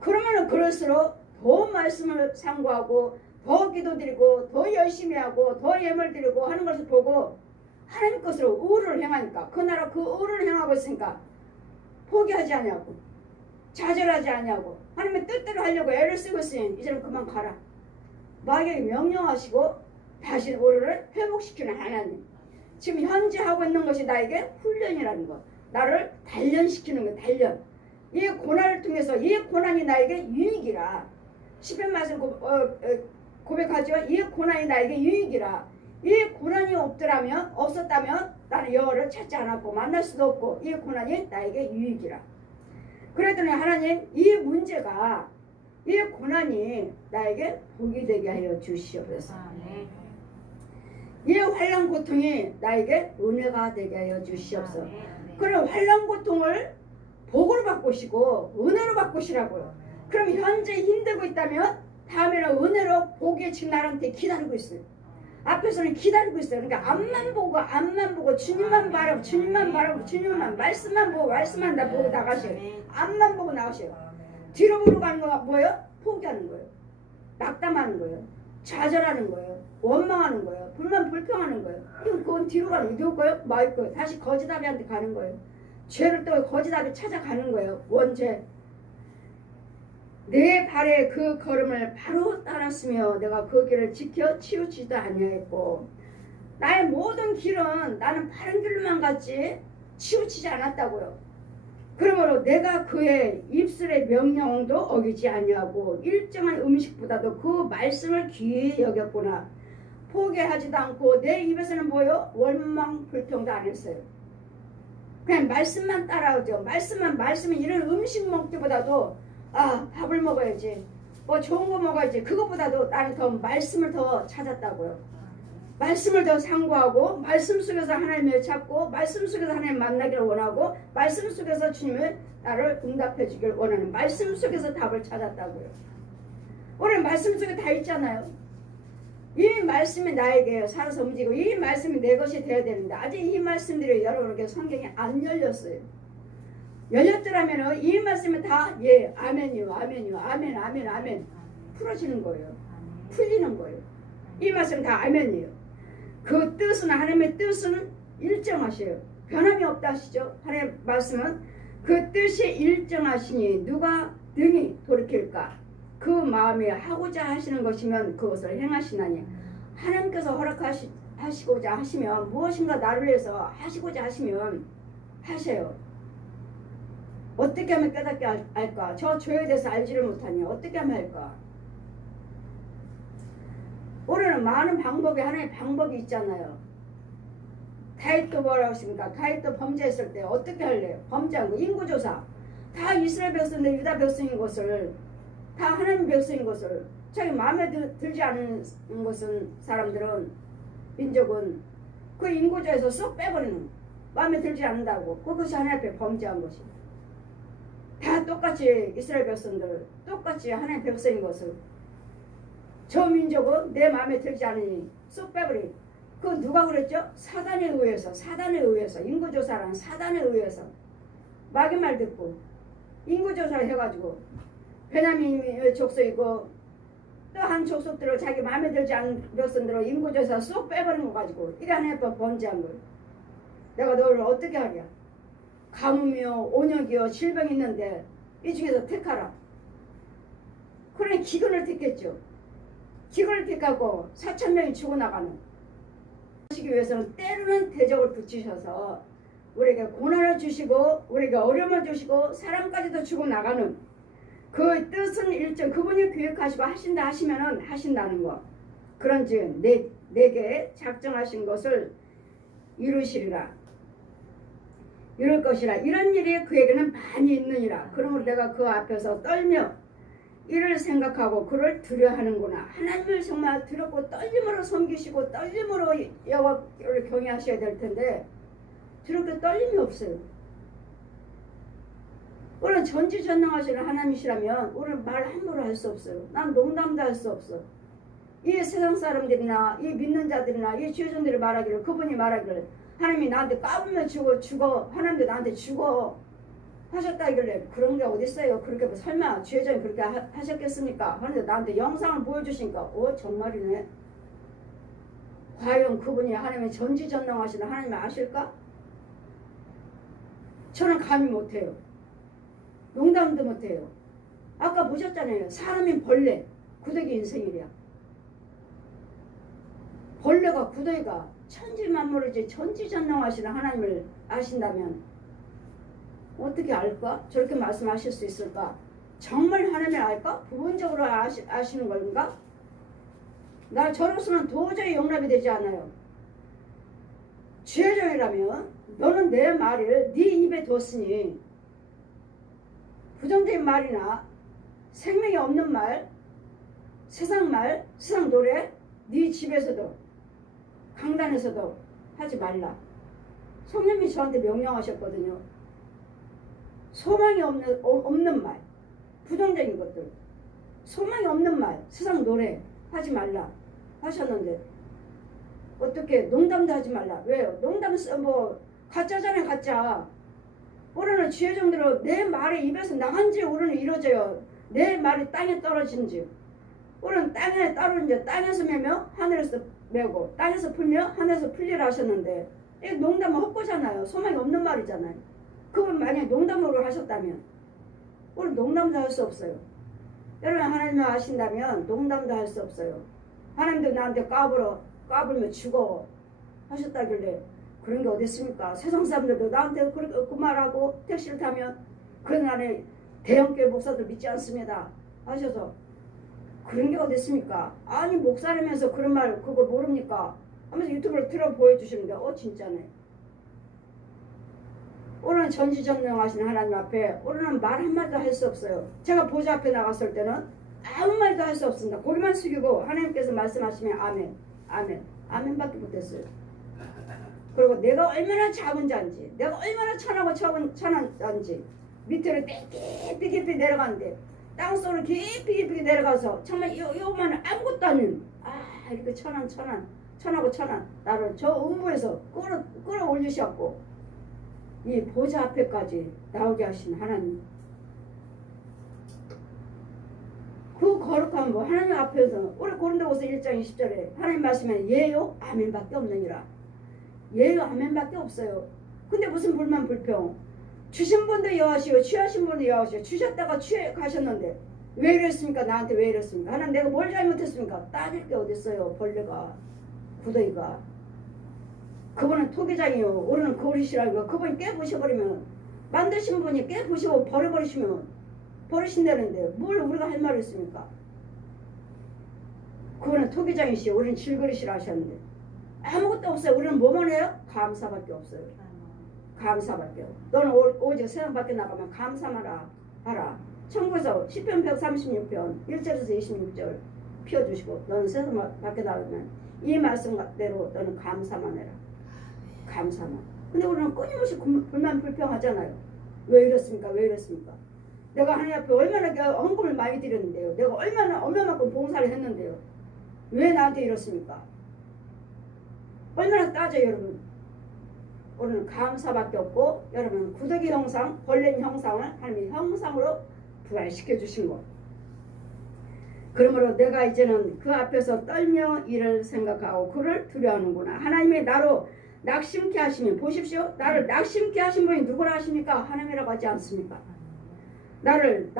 그러면은 그럴수록 더 말씀을 상고하고 더 기도드리고 더 열심히 하고 더 예물 드리고 하는 것을 보고 하나님 것으로 의를 행하니까 그 나라 그 의를 행하고 있으니까 포기하지 않냐고 좌절하지 않냐고 하나님의 뜻대로 하려고 애를 쓰고 있으니 이제는 그만 가라. 마귀에게 명령하시고 다시 의를 회복시키는 하나님. 지금 현재 하고 있는 것이 나에게 훈련이라는 것. 나를 단련시키는 거 단련. 이 고난을 통해서 이 고난이 나에게 유익이라. 시편 말씀 고백하죠. 이 고난이 나에게 유익이라. 이 고난이 없었다면 나는 여호와를 찾지 않았고 만날 수도 없고 이 고난이 나에게 유익이라. 그랬더니 하나님 이 문제가 이 고난이 나에게 복이 되게 하여 주시옵소서. 이 환난 고통이 나에게 은혜가 되게 하여 주시옵소서. 그럼 환난 고통을 복으로 바꾸시고 은혜로 바꾸시라고요. 그럼 현재 힘들고 있다면 다음에는 은혜로 복이 지금 나한테 기다리고 있어요. 앞에서는 기다리고 있어요. 그러니까 앞만 보고 주님만 바라고 주님만 말씀만 보고 말씀만 다 보고 나가셔요. 앞만 보고 나가셔요. 뒤로 보러 가는 거 뭐예요? 포기하는 거예요. 낙담하는 거예요. 좌절하는 거예요. 원망하는 거예요. 불평하는 거예요. 그건 뒤로 가는 거예요. 누구예요? 마을 거예요. 다시 거짓아비한테 가는 거예요. 죄를 또 거짓아비 찾아가는 거예요. 원죄. 내 발의 그 걸음을 바로 따랐으며 내가 그 길을 지켜 치우치지도 아니하였고 나의 모든 길은 나는 바른 길로만 갔지 치우치지 않았다고요. 그러므로 내가 그의 입술의 명령도 어기지 아니하고 일정한 음식보다도 그 말씀을 귀히 여겼구나. 포기하지도 않고 내 입에서는 뭐요? 원망 불평도 안 했어요. 그냥 말씀만 따라오죠. 말씀이 이런 음식 먹기보다도 밥을 먹어야지 뭐 좋은 거 먹어야지 그것보다도 나는 더 말씀을 더 찾았다고요. 말씀을 더 상고하고 말씀 속에서 하나님을 찾고 말씀 속에서 하나님 만나기를 원하고 말씀 속에서 주님을 나를 응답해 주길 원하는 말씀 속에서 답을 찾았다고요. 우리 말씀 속에 다 있잖아요. 이 말씀이 나에게 살아서 움직이고 이 말씀이 내 것이 되어야 되는데 아직 이 말씀들이 여러분에게 성경이 안 열렸어요. 열렸더라면 이 말씀이 다 아멘이요 아멘 풀어지는 거예요. 풀리는 거예요. 이 말씀 다 아멘이에요. 그 뜻은 하나님의 뜻은 일정하셔요. 변함이 없다 하시죠. 하나님의 말씀은 그 뜻이 일정하시니 누가 능히 돌이킬까. 그 마음에 하고자 하시는 것이면 그것을 행하시나니 하나님께서 허락하시고자 하시면 무엇인가 나를 위해서 하시고자 하시면 하세요. 어떻게 하면 깨닫게 할까? 저 죄에 대해서 알지를 못하니 어떻게 하면 할까? 우리는 많은 방법이 하나의 방법이 있잖아요. 다윗도 뭐라고 했습니까? 다윗도 범죄했을 때 어떻게 할래요? 범죄한 거 인구조사 다 이스라엘 백성인데 유다 백성인 것을 다 하나님 백성인 것을 자기 마음에 들지 않은 것은 사람들은 민족은 그 인구조에서 쏙 빼버리는 마음에 들지 않는다고 그것이 하나님 앞에 범죄한 것이 다 똑같이 이스라엘 백성들 똑같이 하나님 백성인 것을 저 민족은 내 마음에 들지 않으니 쏙 빼버리 그 누가 그랬죠? 사단에 의해서 인구조사라는 사단에 의해서 마귀 말 듣고 인구조사를 해가지고 베냐민 족속이고 또 한 족속들을 자기 마음에 들지 않는 백성들을 인구조사 쏙 빼버린 거 가지고 이래 하나님 번제한 걸 내가 너를 어떻게 하랴? 가뭄이요 온역이요 질병이 있는데 이 중에서 택하라. 그러니 기근을 택했죠. 기근을 택하고 4,000명이 죽어나가는 하시기 위해서는 때로는 대적을 붙이셔서 우리에게 고난을 주시고 우리에게 어려움을 주시고 사람까지도 죽어나가는 그 뜻은 일정 그분이 계획하시고 하신다 하시면은 하신다는 거. 그런즉 내게 작정하신 것을 이루시리라. 이룰 것이라. 이런 일이 그에게는 많이 있느니라. 그러므로 내가 그 앞에서 떨며 이를 생각하고 그를 두려워하는구나. 하나님을 정말 두렵고 떨림으로 섬기시고 떨림으로 여호와를 경외하셔야 될 텐데 저렇게 떨림이 없어요. 오늘 전지전능하시는 하나님이시라면 오늘 말 함부로 할 수 없어요. 난 농담도 할 수 없어. 이 세상 사람들이나 이 믿는 자들이나 이 죄종들이 말하기를 그분이 말하기를 하나님이 나한테 까불면 죽어 하나님도 나한테 죽어 하셨다길래 그런 게 어딨어요. 그렇게 설마 죄종이 그렇게 하셨겠습니까? 하는데 나한테 영상을 보여주시니까 정말이네. 과연 그분이 하나님의 전지전능하시는 하나님이 아실까? 저는 감히 못해요. 농담도 못해요. 아까 보셨잖아요. 사람이 벌레, 구더기 인생이래요. 벌레가 구더기가 천지만물이지 전지전능하시는 하나님을 아신다면 어떻게 알까? 저렇게 말씀하실 수 있을까? 정말 하나님을 알까? 부분적으로 아시는 건가? 나 저로서는 도저히 용납이 되지 않아요. 죄종이라면 너는 내 말을 네 입에 뒀으니 부정적인 말이나 생명이 없는 말, 세상 노래 네 집에서도 강단에서도 하지 말라. 성령님이 저한테 명령하셨거든요. 소망이 없는 말, 부정적인 것들, 소망이 없는 말, 세상 노래 하지 말라 하셨는데 어떻게 농담도 하지 말라. 왜요? 농담 가짜잖아요. 가짜. 우리는 주의 정도로 내 말이 입에서 나간지 우리는 이루어져요. 내 말이 땅에 떨어진지 우리는 땅에 떨어진지 땅에서 매며 하늘에서 매고 땅에서 풀며 하늘에서 풀리라 하셨는데 이 농담은 헛거잖아요. 소망이 없는 말이잖아요. 그분 만약에 농담으로 하셨다면 우리는 농담도 할 수 없어요. 여러분 하나님을 아신다면 농담도 할 수 없어요. 하나님도 나한테 까불며 죽어 하셨다길래 그런 게 어디 있습니까? 세상 사람들도 나한테 그 말하고 택시를 타면 그런 날에 대형교회 목사들 믿지 않습니다 하셔서 그런 게 어디 있습니까? 아니 목사라면서 그런 말 그걸 모릅니까? 하면서 유튜브를 틀어 보여주시는데 진짜네. 오늘은 전지전능하신 하나님 앞에 오늘은 말 한마디도 할 수 없어요. 제가 보좌 앞에 나갔을 때는 아무 말도 할 수 없습니다. 고개만 숙이고 하나님께서 말씀하시면 아멘밖에 못했어요. 그리고 내가 얼마나 작은 자인지 내가 얼마나 천하고 천한 자인지 밑으로 깊이 내려가는데 땅속으로 깊이 내려가서 정말 요만한 아무것도 아닌 이렇게 천하고 천한 나를 저 음부에서 끌어올리셨고 이 보좌 앞에까지 나오게 하신 하나님 그 거룩한 하나님 앞에서 우리 고린도후서 1장 20절에 하나님 말씀에 예요 아멘밖에 없느니라. 예요 아멘밖에 없어요. 근데 무슨 불만 불평 주신 분도 여하시오 취하신 분도 여하시오 주셨다가 취해 가셨는데 왜 이랬습니까? 나한테 왜 이랬습니까? 하나님 내가 뭘 잘못했습니까? 따질 게 어딨어요. 벌레가 구더기가 그분은 토기장이요 우리는 거리시라고 그분이 깨부셔버리면 만드신 분이 깨부시고 버려버리시면 버리신다는데 뭘 우리가 할 말이 있습니까? 그분은 토기장이시오 우리는 질그릇이라 하셨는데 아무것도 없어요. 우리는 뭐만 해요? 감사밖에 없어요. 감사밖에. 너는 오직 세상 밖에 나가면 감사만 하라. 천국에서 시편 136편 1절에서 26절 피워주시고 너는 세상 밖에 나가면 이 말씀대로 너는 감사만 해라. 감사만. 근데 우리는 끊임없이 불만 불평하잖아요. 왜 이렇습니까? 왜 이렇습니까? 내가 하나님 앞에 얼마나 헌금을 많이 드렸는데요. 내가 얼마만큼 봉사를 했는데요. 왜 나한테 이렇습니까? 얼마나 따져요 여러분. 우리는 감사밖에 없고 여러분 구더기 형상, 벌레 형상을 하나님의 형상으로 부활시켜 주신 것. 그러므로 내가 이제는 그 앞에서 떨며 이를 생각하고 그를 두려워하는구나. 하나님의 나로 낙심케 하시면 보십시오. 나를 낙심케 하신 분이 누구라 하십니까? 하나님이라고 하지 않습니까? 나를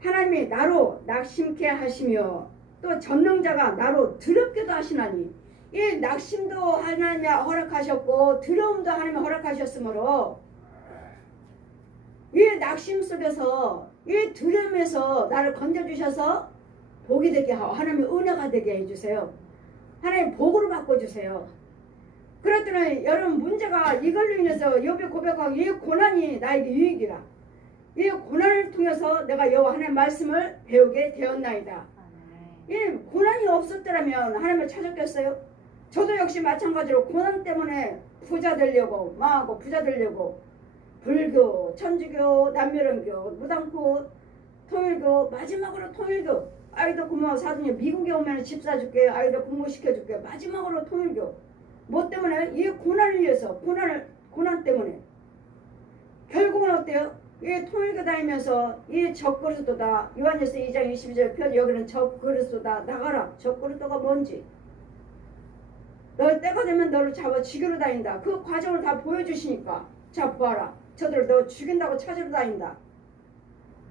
하나님이 나로 낙심케 하시며 또 전능자가 나로 두렵게도 하시나니 이 낙심도 하나님이 허락하셨고 두려움도 하나님이 허락하셨으므로 이 낙심 속에서 이 두려움에서 나를 건져주셔서 복이 되게 하고 하나님의 은혜가 되게 해주세요. 하나님 복으로 바꿔주세요. 그랬더니 여러분 문제가 이걸로 인해서 욥이 고백하고 이 고난이 나에게 유익이라. 이 고난을 통해서 내가 여호와 하나님의 말씀을 배우게 되었나이다. 이 고난이 없었더라면 하나님을 찾았겠어요? 저도 역시 마찬가지로 고난 때문에 부자 되려고 망하고 부자 되려고 불교, 천주교, 남멸원교, 무당교, 통일교, 마지막으로 통일교. 아이들 고마워 사돈이 미국에 오면 집 사줄게. 아이들 공부시켜줄게. 마지막으로 통일교. 뭐 때문에? 이 고난을 위해서 고난 때문에 결국은 어때요? 이 통일교 다니면서 이 적그리스도다. 요한일서 2장 22절 편 여기는 적그리스도다. 나가라. 적그리스도가 뭔지. 너 때가 되면 너를 잡아 죽이러 다닌다. 그 과정을 다 보여주시니까 자 보아라. 저들 너 죽인다고 찾으러 다닌다.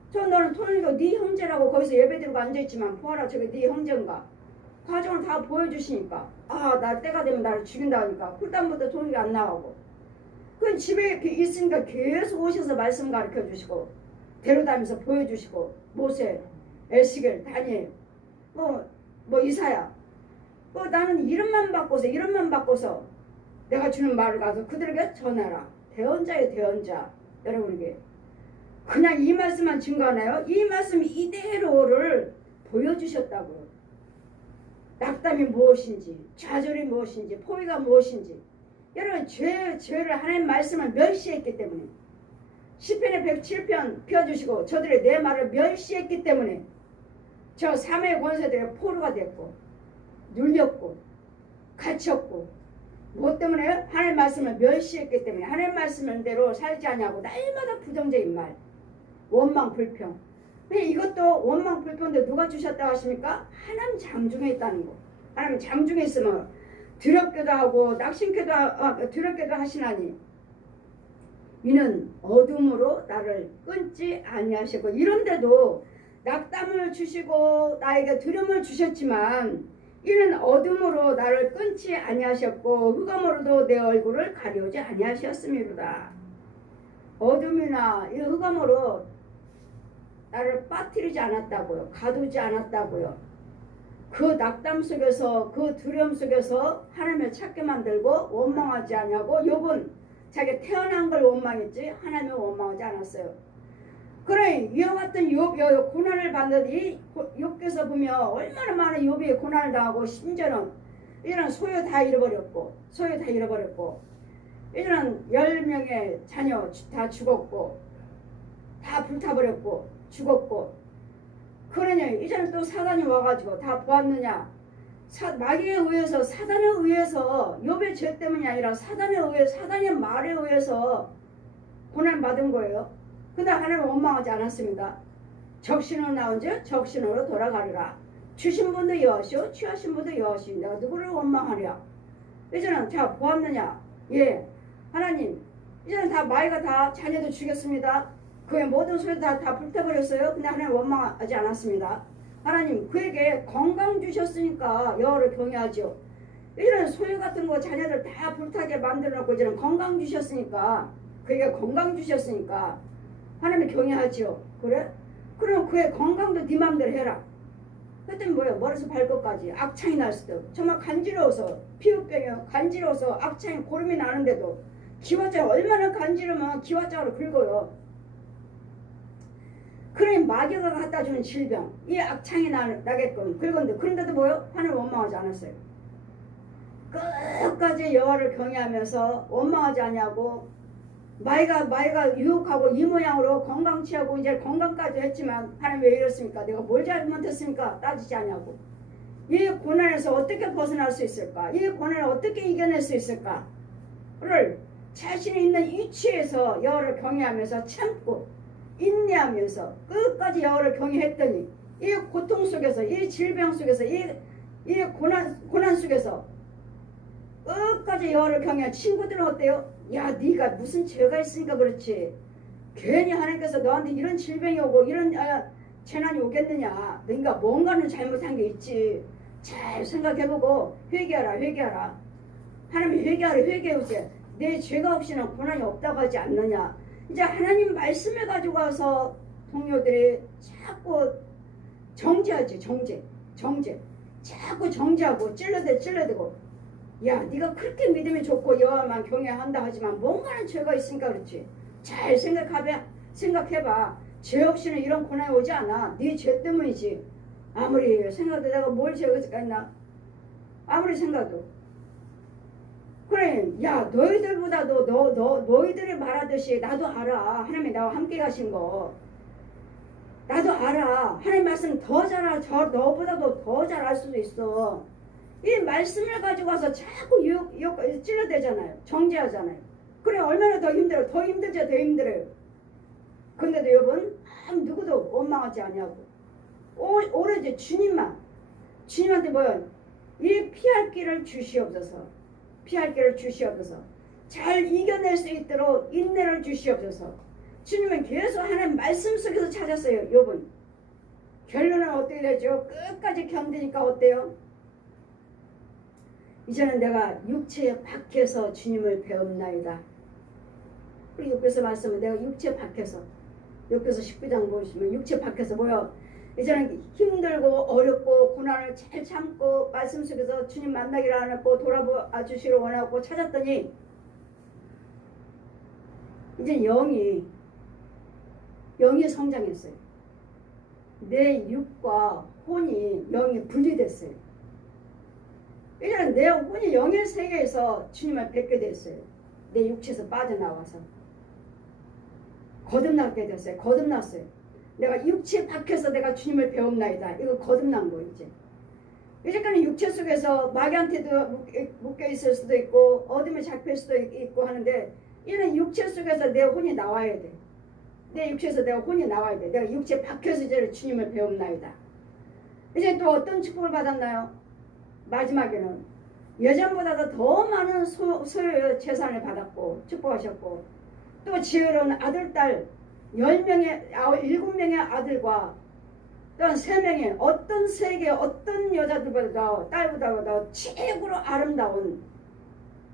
저 너는 통일교 네 형제라고 거기서 예배드리고 앉아있지만 보아라 저게 네 형제인가. 과정을 다 보여주시니까 아 나 때가 되면 나를 죽인다 하니까 그다음부터 통일교 안 나가고 그 집에 있으니까 계속 오셔서 말씀 가르쳐 주시고 데려다니면서 보여주시고 모세, 에스겔, 다니엘 뭐 이사야 나는 이름만 바꿔서 내가 주는 말을 가서 그들에게 전하라. 대언자의 대언자 여러분에게 그냥 이 말씀만 증거하나요? 이 말씀 이대로를 보여주셨다고요. 낙담이 무엇인지 좌절이 무엇인지 포위가 무엇인지 여러분 죄를 하나님 말씀을 멸시했기 때문에 시편의 107편 펴주시고 저들이 내 말을 멸시했기 때문에 저 삼의 권세들의 포로가 됐고 눌렸고 갇혔고 뭐 때문에 하나님 말씀을 멸시했기 때문에 하나님 말씀대로 살지 않냐고 날마다 부정적인 말 원망 불평. 근데 이것도 원망 불평인데 누가 주셨다고 하십니까? 하나님 장중에 있다는 거. 하나님 장중에 있으면 두렵게도 하고 낙심케도 두렵게도 하시나니 이는 어둠으로 나를 끊지 아니하시고 이런데도 낙담을 주시고 나에게 두려움을 주셨지만 이는 어둠으로 나를 끊지 아니하셨고 흑암으로도 내 얼굴을 가려우지 아니하셨음이로다. 어둠이나 이 흑암으로 나를 빠뜨리지 않았다고요. 가두지 않았다고요. 그 낙담 속에서 그 두려움 속에서 하나님을 찾게 만들고 원망하지 않냐고 욥은 자기 태어난 걸 원망했지 하나님을 원망하지 않았어요. 그래 이와 같은 욥 고난을 받는 이 욥께서 보면 얼마나 많은 욥이 고난을 당하고 심지어는 이런 소유 다 잃어버렸고 이제는 10명의 자녀 다 죽었고 다 불타버렸고 죽었고 그러냐 이제는 또 사단이 와가지고 다 보았느냐 마귀에 의해서 사단에 의해서 욥의 죄 때문이 아니라 사단에 의해서 사단의 말에 의해서 고난 받은 거예요. 근데 하나님은 원망하지 않았습니다. 적신으로 나온즉 적신으로 돌아가리라. 주신 분도 여호시오 취하신 분도 여호시오. 내가 누구를 원망하랴. 이제는 자 보았느냐. 예 하나님 이제는 다 마귀가 다 자녀도 죽였습니다. 그의 모든 소유 다 불태버렸어요. 근데 하나님 원망하지 않았습니다. 하나님 그에게 건강 주셨으니까 여호와를 경외하죠. 이런 소유 같은 거 자녀들 다 불타게 만들어놓고 이제는 건강 주셨으니까 그에게 건강 주셨으니까 하나님을 경외하죠. 그래? 그럼 그의 건강도 네 맘대로 해라. 그랬더니 뭐예요? 머리에서 발끝까지 악창이 날 수도 정말 간지러워서 피부병이 간지러워서 악창이 고름이 나는데도 기와장 얼마나 간지러면 기와장으로 긁어요. 그러니 마귀가 갖다 주는 질병 이 악창이 나게끔 긁었는데 그런데도 뭐요? 하나님 원망하지 않았어요. 끝까지 여호와를 경외하면서 원망하지 않냐고 마귀가 유혹하고 이 모양으로 건강 취하고 이제 건강까지 했지만 하나님 왜 이렇습니까? 내가 뭘 잘못했습니까? 따지지 않냐고 이 고난에서 어떻게 벗어날 수 있을까? 이 고난을 어떻게 이겨낼 수 있을까? 를 자신이 있는 위치에서 여호와를 경외하면서 참고 인내하면서 끝까지 여호와를 경외했더니 이 고통 속에서 이 질병 속에서 이 고난 속에서 끝까지 여호와를 경외한 친구들은 어때요? 야, 네가 무슨 죄가 있으니까 그렇지. 괜히 하나님께서 너한테 이런 질병이 오고 이런 재난이 오겠느냐. 너희가 뭔가는 잘못한 게 있지. 잘 생각해보고 회개하라. 하나님 회개해오지. 내 죄가 없이는 고난이 없다고 하지 않느냐. 이제 하나님 말씀을 가지고 와서 동료들이 자꾸 정죄하지. 정죄. 자꾸 정죄하고 찔러대고. 야, 네가 그렇게 믿음이 좋고 여호와만 경외한다 하지만 뭔가는 죄가 있으니까 그렇지. 잘 생각해봐. 죄 없이는 이런 고난이 오지 않아. 네 죄 때문이지. 아무리 생각해도 내가 뭘 죄가 있나? 아무리 생각해도. 그래, 야, 너희들보다도 너희들이 말하듯이 나도 알아. 하나님이 나와 함께 가신 거. 나도 알아. 하나님 말씀 더 잘 알아. 너보다도 더 잘 알 수도 있어. 이 말씀을 가지고 와서 자꾸 찔러대잖아요. 정죄하잖아요. 그래, 얼마나 더 힘들어. 더 힘들어요. 근데도 여러분, 누구도 원망하지 않냐고. 오로지 주님한테 뭐요? 이 피할 길을 주시옵소서. 잘 이겨낼 수 있도록 인내를 주시옵소서. 주님은 계속 하나님 말씀 속에서 찾았어요. 여러분, 결론은 어떻게 되죠? 끝까지 견디니까 어때요? 이제는 내가 육체에 박혀서 주님을 배웁나이다. 우리 옆에서 말씀은 내가 육체에 박혀서, 옆에서 19장 보시면 육체에 박혀서 뭐요? 이제는 힘들고 어렵고 고난을 잘 참고 말씀 속에서 주님 만나기를 안했고 돌아봐 주시기를 원하고 찾았더니 이제 영이 성장했어요. 내 육과 혼이 영이 분리됐어요. 이제는 내 혼이 영의 세계에서 주님을 뵙게 됐어요. 내 육체에서 빠져나와서 거듭나게 됐어요. 거듭났어요. 내가 육체에 박혀서 내가 주님을 배움나이다. 이거 거듭난 거 이제. 이제까지 육체 속에서 마귀한테도 묶여 있을 수도 있고 어둠에 잡힐 수도 있고 하는데 이는 육체 속에서 내 혼이 나와야 돼. 내 육체에서 내가 혼이 나와야 돼. 내가 육체에 박혀서 이제 주님을 배움나이다. 이제 또 어떤 축복을 받았나요? 마지막에는 예전보다도 더 많은 소유 재산을 받았고 축복하셨고 또 지혜로운 아들, 딸 7명의 아들과 또한 3명의 어떤 세계 어떤 여자들보다 딸보다 최고로 아름다운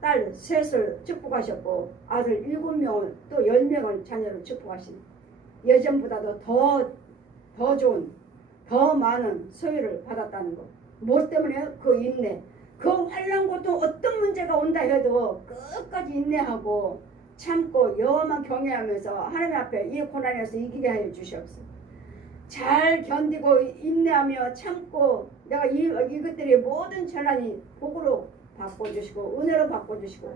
딸 셋을 축복하셨고 아들 7명을 또 10명을 자녀를 축복하신 예전보다도 더 좋은 더 많은 소유를 받았다는 것. 뭐 때문에? 그 인내. 그 환난 고통 어떤 문제가 온다 해도 끝까지 인내하고 참고 여호와만 경외하면서 하나님 앞에 이 고난에서 이기게 하여 주시옵소서. 잘 견디고 인내하며 참고 내가 이것들이 모든 재난이 복으로 바꿔주시고 은혜로 바꿔주시고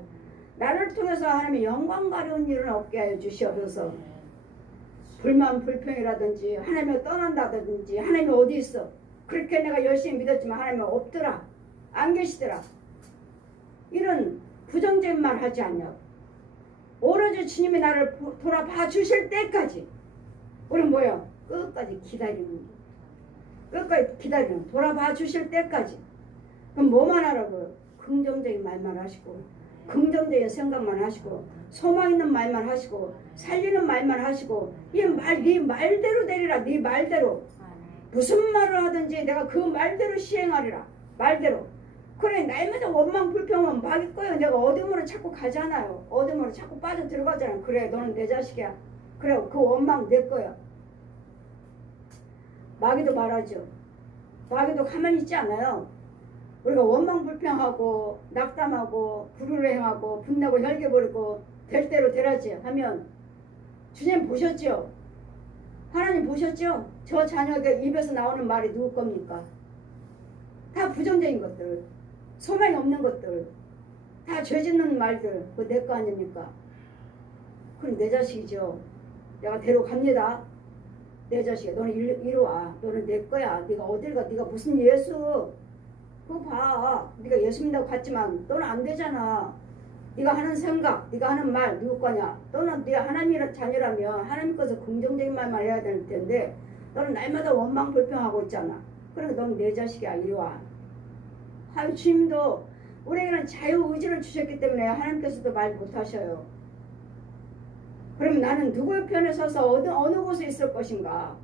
나를 통해서 하나님의 영광 가려운 일은 없게 하여 주시옵소서. 불만 불평이라든지 하나님을 떠난다든지 하나님이 어디 있어? 그렇게 내가 열심히 믿었지만 하나님은 없더라. 안 계시더라. 이런 부정적인 말 하지 않냐고. 오로지 주님이 나를 돌아봐 주실 때까지 우리는 뭐야? 끝까지 기다리는 돌아봐 주실 때까지. 그럼 뭐만 하라고요? 긍정적인 말만 하시고 긍정적인 생각만 하시고 소망 있는 말만 하시고 살리는 말만 하시고 네 말대로 되리라. 네 말대로 무슨 말을 하든지 내가 그 말대로 시행하리라. 말대로. 그래, 날마다 원망 불평은 막일 거예요. 내가 어둠으로 자꾸 가잖아요. 어둠으로 자꾸 빠져 들어가잖아요. 그래, 너는 내 자식이야. 그래, 그 원망 내 거야. 마귀도 말하죠. 마귀도 가만히 있지 않아요. 우리가 원망 불평하고 낙담하고 불의를 행하고 분내고 혈겨버리고 될 대로 되라지 하면 주님 보셨죠? 하나님 보셨죠? 저 자녀에게 입에서 나오는 말이 누구 겁니까? 다 부정적인 것들, 소망이 없는 것들, 다 죄짓는 말들, 그거 내 거 아닙니까? 그럼 내 자식이죠. 내가 데려갑니다. 내 자식이야. 너는 이리 와. 너는 내 거야. 네가 어딜 가. 네가 무슨 예수. 그거 봐. 네가 예수 믿다고 갔지만 너는 안 되잖아. 네가 하는 생각, 네가 하는 말 누구 거냐? 너는 네가 하나님의 자녀라면 하나님 것을 긍정적인 말만 해야 될 텐데 너는 날마다 원망 불평하고 있잖아. 그러니까 너는 내 자식이야. 이리 와. 하여 주님도 우리에게는 자유의지를 주셨기 때문에 하나님께서도 말 못하셔요. 그럼 나는 누구의 편에 서서 어느 곳에 있을 것인가?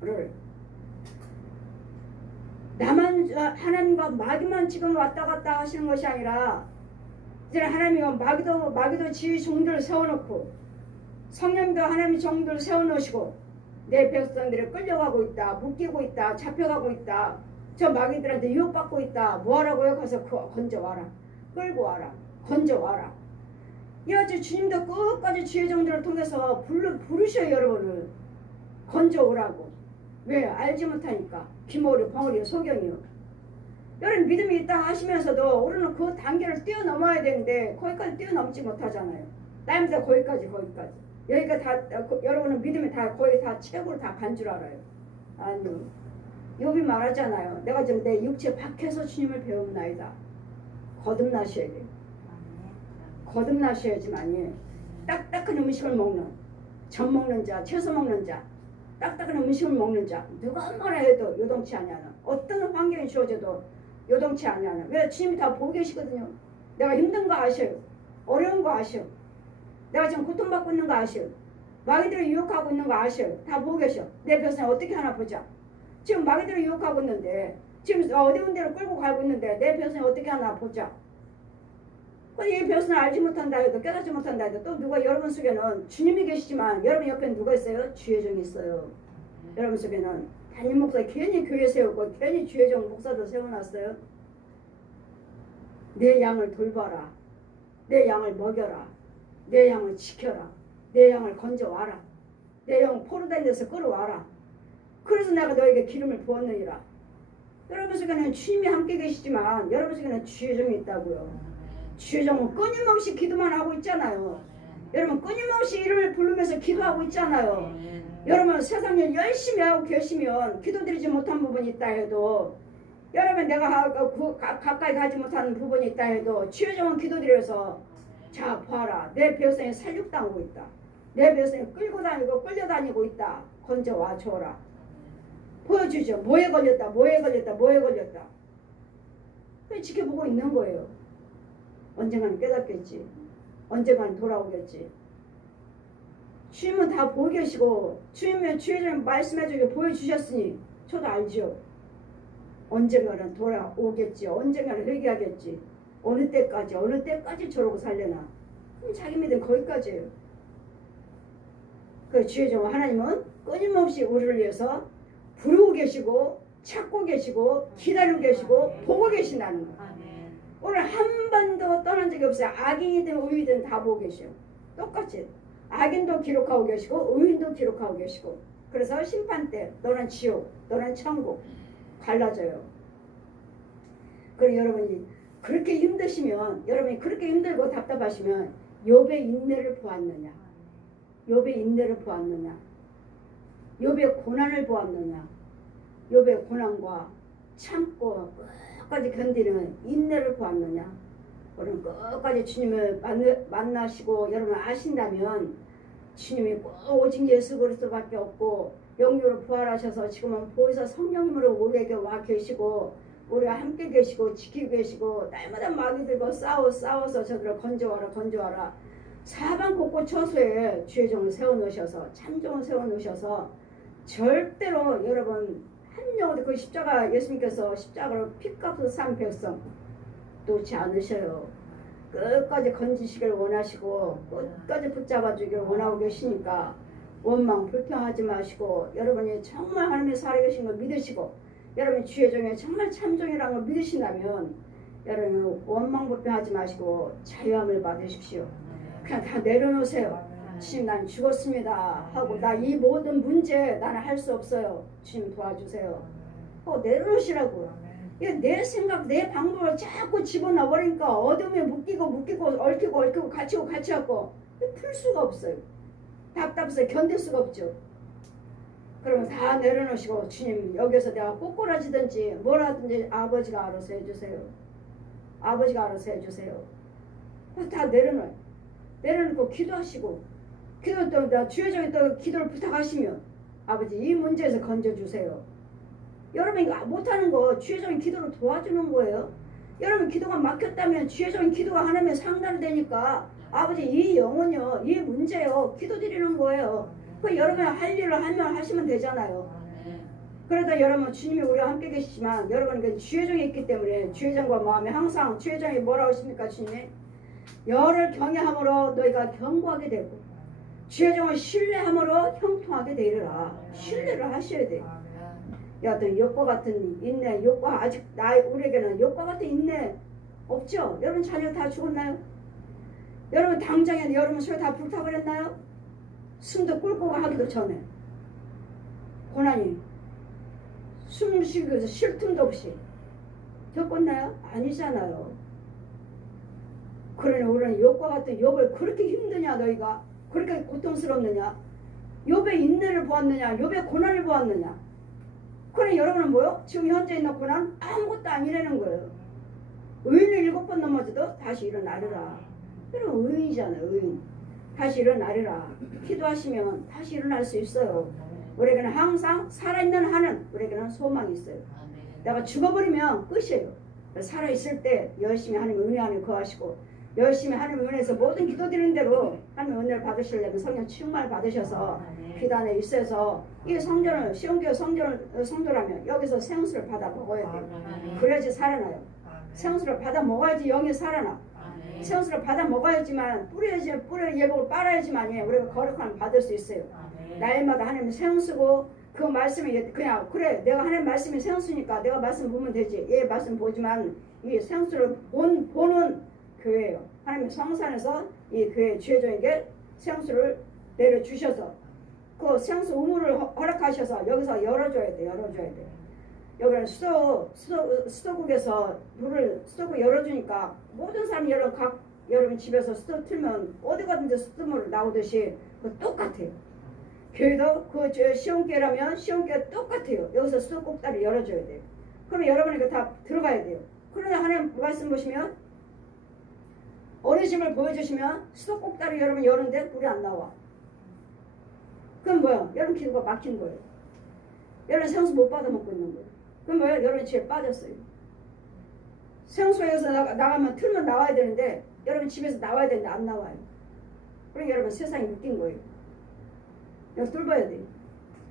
를 나만 하나님과 마귀만 지금 왔다 갔다 하시는 것이 아니라 이제 하나님과 마귀도 지휘 종들을 세워놓고 성령도 하나님의 종들을 세워놓으시고 내 백성들을 끌려가고 있다, 묶이고 있다, 잡혀가고 있다, 저 마귀들한테 유혹받고 있다. 뭐하라고요? 가서 건져와라, 끌고 와라, 건져와라. 이어지 주님도 끝까지 지휘 종들을 통해서 부르셔요. 여러분을 건져오라고. 왜? 알지 못하니까. 기모리, 벙어리, 소경이요. 여러분 믿음이 있다 하시면서도 우리는 그 단계를 뛰어넘어야 되는데 거기까지 뛰어넘지 못하잖아요. 나입니다. 거기까지. 여기가 다 여러분은 믿음이 다 거의 다 최고로 다 간 줄 알아요. 아니요. 욥이 말하잖아요. 내가 지금 내 육체 밖에서 주님을 배움나이다. 거듭나셔야 돼요. 거듭나셔야지만이 딱딱한 음식을 먹는, 젖 먹는 자, 채소 먹는 자, 딱딱한 음식을 먹는 자, 누가 뭐라 해도 요동치 아니하는, 어떤 환경이 주어져도 요동치 아니하는. 왜? 주님이 다 보고 계시거든요. 내가 힘든 거 아셔요. 어려운 거 아셔요. 내가 지금 고통받고 있는 거 아셔요. 마귀들을 유혹하고 있는 거 아셔요. 다 보고 계셔. 내 백성 어떻게 하나 보자. 지금 마귀들을 유혹하고 있는데, 지금 어려운 데로 끌고 가고 있는데 내 백성이 어떻게 하나 보자. 이 백성을 알지 못한다 해도 깨닫지 못한다 해도 또 누가 여러분 속에는 주님이 계시지만 여러분 옆에는 누가 있어요? 주의종이 있어요. 여러분 속에는 담임 목사 괜히 교회 세우고 괜히 주의종 목사도 세워놨어요. 내 양을 돌봐라. 내 양을 먹여라. 내 양을 지켜라. 내 양을 건져와라. 내 양 포로 다니면서 끌어와라. 그래서 내가 너에게 기름을 부었느니라. 여러분 속에는 주님이 함께 계시지만 여러분 속에는 주의종이 있다고요. 주의종은 끊임없이 기도만 하고 있잖아요. 여러분 끊임없이 이름을 부르면서 기도하고 있잖아요. 여러분 세상 일 열심히 하고 계시면 기도드리지 못한 부분이 있다 해도 여러분 내가 가까이 가지 못하는 부분이 있다 해도 주의종은 기도드려서 자 봐라. 내 백성이 살육당하고 있다. 내 백성이 끌고 다니고 끌려다니고 있다. 건져와 줘라. 보여주죠. 뭐에 걸렸다. 그냥 지켜보고 있는 거예요. 언젠가는 깨닫겠지. 언젠가는 돌아오겠지. 주님은 다 보고 계시고 주님의 주의를 말씀해주고 보여주셨으니 저도 알죠. 언젠가는 돌아오겠지. 언젠가는 회개하겠지. 어느 때까지 저러고 살려나. 그럼 자기 믿음 거기까지예요. 그 주의 종 하나님은 끊임없이 우리를 위해서 부르고 계시고 찾고 계시고 기다리고 계시고 보고 계신다는 거예요. 오늘 한 번도 떠난 적이 없어요. 악인이든 의인이든 다 보고 계셔요. 똑같이 악인도 기록하고 계시고 의인도 기록하고 계시고. 그래서 심판 때 너는 지옥, 너는 천국 갈라져요. 그리고 여러분이 그렇게 힘드시면, 여러분이 그렇게 힘들고 답답하시면 욥의 인내를 보았느냐, 욥의 인내를 보았느냐, 욥의 고난을 보았느냐, 욥의 고난과 참고 끝까지 견디는 인내를 보았느냐. 여러분 끝까지 주님을 만나시고 여러분 아신다면 주님이 꼭 오직 예수 그리스도밖에 없고 영육으로 부활하셔서 지금은 보혜사 성령님으로 우리에게 와 계시고 우리와 함께 계시고 지키고 계시고 날마다 마귀들과 싸워서 저들을 건져와라. 사방 곳곳 처소에 주의 종을 세워놓으셔서 참종을 세워놓으셔서 절대로 여러분 한 영혼도 그 십자가 예수님께서 십자가로 피값으로 산 백성 놓지 않으셔요. 끝까지 건지시길 원하시고 끝까지 붙잡아주길 원하고 계시니까 원망 불평하지 마시고 여러분이 정말 하나님의 살아계신 걸 믿으시고 여러분이 주의 종에 정말 참종이라는 걸 믿으신다면 여러분 원망 불평하지 마시고 자유함을 받으십시오. 그냥 다 내려놓으세요. 주님 난 죽었습니다 하고 나 이 모든 문제 나는 할 수 없어요. 주님 도와주세요. 내려놓으시라고. 내 생각 내 방법을 자꾸 집어넣어 버리니까 어둠에 묶이고 얽히고 같이 갖고 풀 수가 없어요. 답답해서 견딜 수가 없죠. 그러면 다 내려놓으시고 주님 여기서 내가 꼬꾸라지든지 뭐라든지 아버지가 알아서 해주세요. 아버지가 알아서 해주세요. 다 내려놓고 기도하시고 기도 또 내가 주여정에 또 기도를 부탁하시면 아버지 이 문제에서 건져주세요. 여러분이 못하는 거 주여정이 기도로 도와주는 거예요. 여러분 기도가 막혔다면 주여정이 기도가 하나면 상달되니까 아버지 이 영혼요 이 문제요 기도 드리는 거예요. 그 여러분 할 일을 하시면 되잖아요. 그러다 여러분 주님이 우리와 함께 계시지만 여러분 그 주여정이 있기 때문에 주여정과 마음에 항상 주여정이 뭐라고 하십니까 주님이? 열을 경외함으로 너희가 견고하게 되고 주여정을 신뢰함으로 형통하게 되리라. 신뢰를 하셔야 돼. 어떤 욕과 같은 인내, 욕과 아직 우리에게는 욕과 같은 인내 없죠? 여러분 자녀 다 죽었나요? 여러분 당장에 여러분 소리 다 불타버렸나요? 숨도 꿀고 하기도 전에 고난이 숨을 쉬기 위해서 쉴 틈도 없이 겪었나요? 아니잖아요. 그러니 우리는 욕과 같은 욕을 그렇게 힘드냐 너희가 그렇게 고통스럽느냐 욕의 인내를 보았느냐 욕의 고난을 보았느냐 그래 여러분은 뭐요? 지금 현재 있는 고난 아무것도 아니라는 거예요. 의인을 7번 넘어져도 다시 일어나리라. 여러분 의인이잖아요. 의인. 다시 일어나리라. 기도하시면 다시 일어날 수 있어요. 우리에게는 항상 살아있는 한은 우리에게는 소망이 있어요. 내가 죽어버리면 끝이에요. 살아있을 때 열심히 하나님 은혜 안에 거하시고 열심히 하나님 은혜에서 모든 기도드리는 대로 하나님 은혜를 받으시려면 성령 충만을 받으셔서 비단에 있어서 이 성전을 시온교회 성도라면 여기서 생수를 받아 먹어야 돼요. 그래야지 살아나요. 생수를 받아 먹어야지 영이 살아나. 생수를 받아 먹어야지만 뿌려 예복을 빨아야지만 우리가 거룩함을 받을 수 있어요. 날마다 하나님 생수고 그 말씀이 그냥 그래 내가 하나님 말씀이 생수니까 내가 말씀 보면 되지. 예 말씀 보지만 이 생수를 보는 교회예요. 하나님 성산에서 이 교회 주여정에게 생수를 내려주셔서 그 생수 우물을 허락하셔서 여기서 열어줘야 돼. 여기는 수도국에서 수도국 열어주니까 모든 사람이 여러분 집에서 수도 틀면 어디 가든지 수도물 나오듯이 똑같아요. 교회도 그 시온교회라면 시온교회 똑같아요. 여기서 수도 꼭다리 열어줘야 돼요. 그러면 여러분이 다 들어가야 돼요. 그러나 하나님 말씀 보시면 어르심을 보여주시면 수도 꼭다리 여러분 여는데 물이 안 나와. 그럼 뭐야? 여러분 기도가 막힌 거예요. 여러분 생수 못 받아 먹고 있는 거예요. 그럼 뭐야? 여러분 집에 빠졌어요. 생수에서 나가면 틀면 나와야 되는데 여러분 집에서 나와야 되는데 안 나와요. 그럼 여러분 세상이 묶인 거예요. 여기 뚫어야 돼요.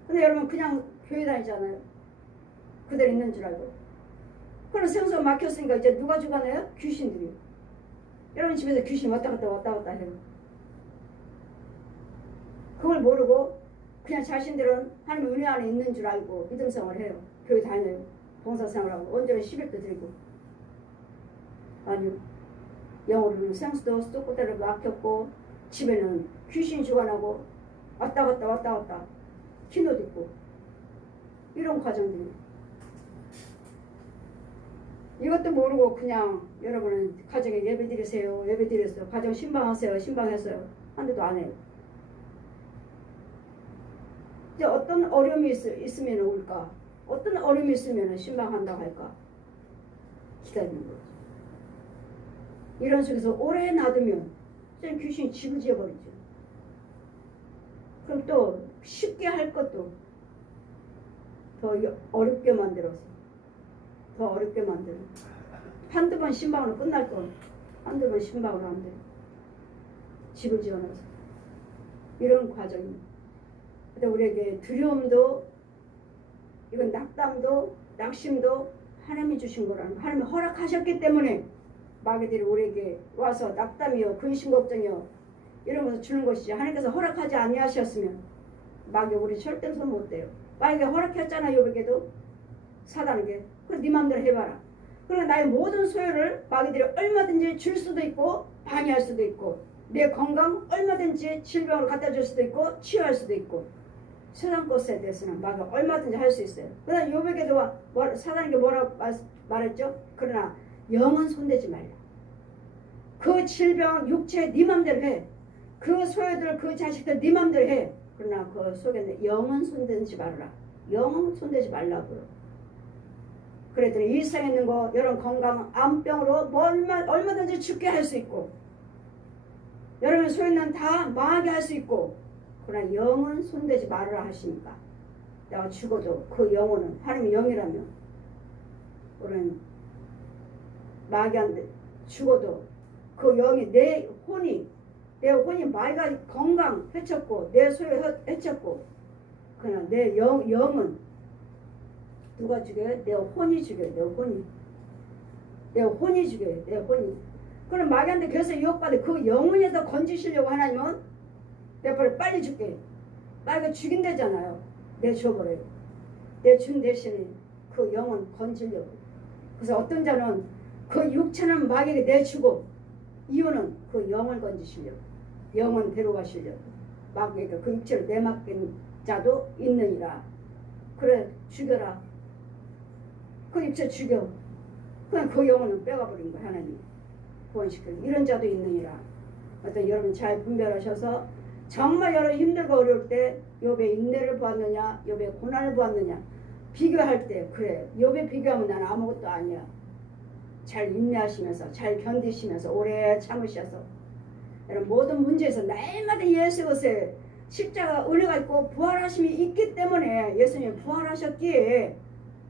근데 여러분 그냥 교회 다니잖아요. 그대로 있는 줄 알고. 그럼 생수가 막혔으니까 이제 누가 주관해요? 귀신들이. 여러분 집에서 귀신 왔다 갔다 해요. 그걸 모르고 그냥 자신들은 하나님 은혜 안에 있는 줄 알고 믿음생활을 해요. 교회 다녀요. 봉사생활하고 언제나 10일도 드리고. 아니요. 영어로는 생수도 수도꼭다리로 막혔고 집에는 귀신이 주관하고 왔다 갔다 기도도 있고 이런 과정들이 이것도 모르고 그냥 여러분은 가정에 예배 드리세요. 가정 신방했어요. 한 대도 안 해요. 이제 어떤 어려움이 있으면 올까? 어떤 어려움이 있으면 신방한다고 할까? 기다리는 거죠. 이런 속에서 오래 놔두면 귀신이 집을 지어버리죠. 그럼 또 쉽게 할 것도 더 어렵게 만들어서 한두 번 신방으로 끝날 건 한두 번 신방으로 안 돼요. 집을 지어놔서 이런 과정입니다. 근데 우리에게 두려움도 이건 낙담도 낙심도 하나님이 주신 거라는 하나님이 허락하셨기 때문에 마귀들이 우리에게 와서 낙담이요 근심 걱정이요 이런 것을 주는 것이지 하나님께서 허락하지 아니하셨으면 마귀 우리 절대로 손 못 대요. 마귀가 허락했잖아. 요백에도 사단에게 그래 네 맘대로 해봐라. 그러니까 나의 모든 소유를 마귀들이 얼마든지 줄 수도 있고 방해할 수도 있고 내 건강 얼마든지 질병을 갖다 줄 수도 있고 치유할 수도 있고 세상 것에 대해서는 마귀가 얼마든지 할 수 있어요. 그러나 요백에도 사단에게 뭐라고 말했죠? 그러나 영은 손대지 말라. 그 질병 육체 네 맘대로 해. 그 소유들 그 자식들 네 맘대로 해. 그러나 그 속에 영은 손대지 말라. 영은 손대지 말라고. 그랬더니 이 세상에 있는 거 여러분 건강 암병으로 뭐 얼마든지 죽게 할 수 있고 여러분 소유는 다 망하게 할 수 있고 그러나 영은 손대지 말으라 하시니까 내가 죽어도 그 영혼은 하나님의 영이라면 우리는 마귀한테 죽어도 그 영이 내 혼이 마귀가 건강 해쳤고 내 소유 해쳤고 그러나 내 영은 누가 죽여요? 내 혼이 죽여요. 내 혼이 죽여요. 내 혼이. 그럼 마귀한테 계속 유혹받아 그 영혼에서 건지시려고 하나님은 내가 빨리 죽게. 마귀가 죽인다잖아요. 내줘버려요. 내 준 대신에 그 영혼 건지려고. 그래서 어떤 자는 그 육체는 마귀에게 내주고 이유는 그 영을 건지시려고. 영혼 데려가시려고. 마귀에게 그 육체를 내맡긴 자도 있느니라. 그래 죽여라. 그 육체 죽여. 그냥 그 영혼은 빼가버린 거야 하나님. 구원시키는 이런 자도 있느니라. 어떤 여러분 잘 분별하셔서 정말 여러분 힘들고 어려울 때 욥의 인내를 보았느냐 욥의 고난을 보았느냐 비교할 때 그래 욥에 비교하면 나는 아무것도 아니야. 잘 인내하시면서 잘 견디시면서 오래 참으셔서 여러분 모든 문제에서 날마다 예수의 십자가 은혜가 있고 부활하심이 있기 때문에 예수님이 부활하셨기에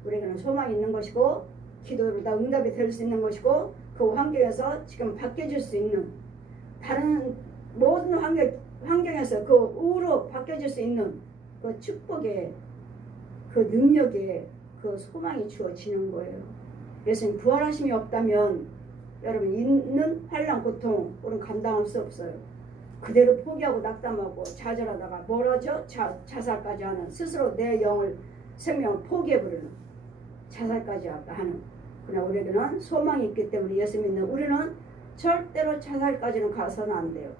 우리에게는 소망이 있는 것이고 기도로 다 응답이 될 수 있는 것이고 그 환경에서 지금 바뀌어질 수 있는 다른 모든 환경에서 그 우로 바뀌어질 수 있는 그 축복의 그 능력에 그 소망이 주어지는 거예요. 예수님 부활하심이 없다면 여러분 있는 환난 고통 우리는 감당할 수 없어요. 그대로 포기하고 낙담하고 좌절하다가 멀어져 자살까지 하는 스스로 내 생명을 포기해버리는 자살까지 하는 그러나 우리에게는 소망이 있기 때문에 예수 믿는 우리는 절대로 자살까지는 가서는 안 돼요.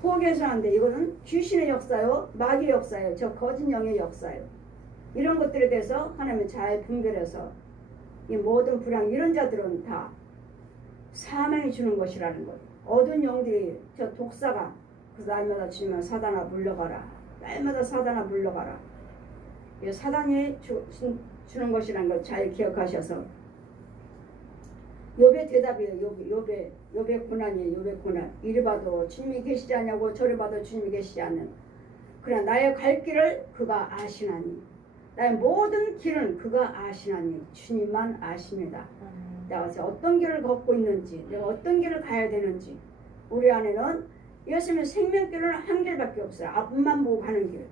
포기해서는 안 돼요. 이거는 귀신의 역사요 마귀의 역사요 저 거짓 영의 역사요. 이런 것들에 대해서 하나님은 잘 분별해서 이 모든 불황 이런 자들은 다 사망이 주는 것이라는 것. 어두운 영들이 저 독사가 그래서 날마다 주면 사단아 물러가라. 날마다 사단아 물러가라. 사단이 주는 것이라는 걸 잘 기억하셔서 욥의 대답이에요. 욥의 고난이에요. 욥의 고난. 이리 봐도 주님이 계시지 않냐고 저리 봐도 주님이 계시지 않는 그러나 나의 갈 길을 그가 아시나니 나의 모든 길은 그가 아시나니 주님만 아십니다. 내가 어떤 길을 걷고 있는지 내가 어떤 길을 가야 되는지 우리 안에는 예수님의 생명길은 한 길밖에 없어요. 앞만 보고 가는 길.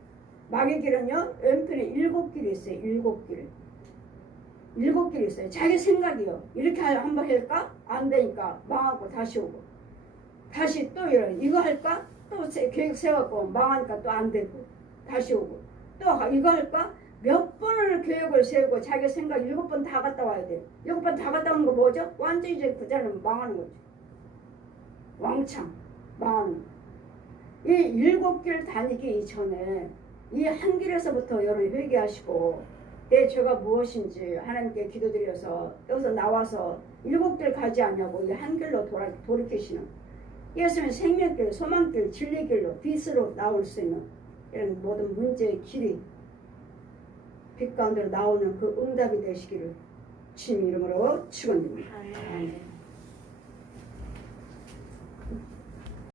마귀의 길은요 왼편에 7길이 있어요. 7길. 7길이 있어요. 자기 생각이요. 이렇게 한번 할까? 안 되니까 망하고 다시 오고 다시 또 이거 할까? 또 계획 세웠고 망하니까 또 안 되고 다시 오고 또 이거 할까? 몇 번을 계획을 세우고 자기 생각 7번 다 갔다 와야 돼. 7번 다 갔다 오는 거 뭐죠? 완전히 이제 그 자는 망하는 거죠. 왕창 망하는. 이 7길 다니기 이전에 이 한 길에서부터 여러분 회개하시고 내 죄가 무엇인지 하나님께 기도드려서 여기서 나와서 7길 가지 않냐고 이 한 길로 돌이키시는 예수님의 생명길, 소망길, 진리길로 빛으로 나올 수 있는 이런 모든 문제의 길이 빛 가운데로 나오는 그 응답이 되시기를 주님 이름으로 축원드립니다.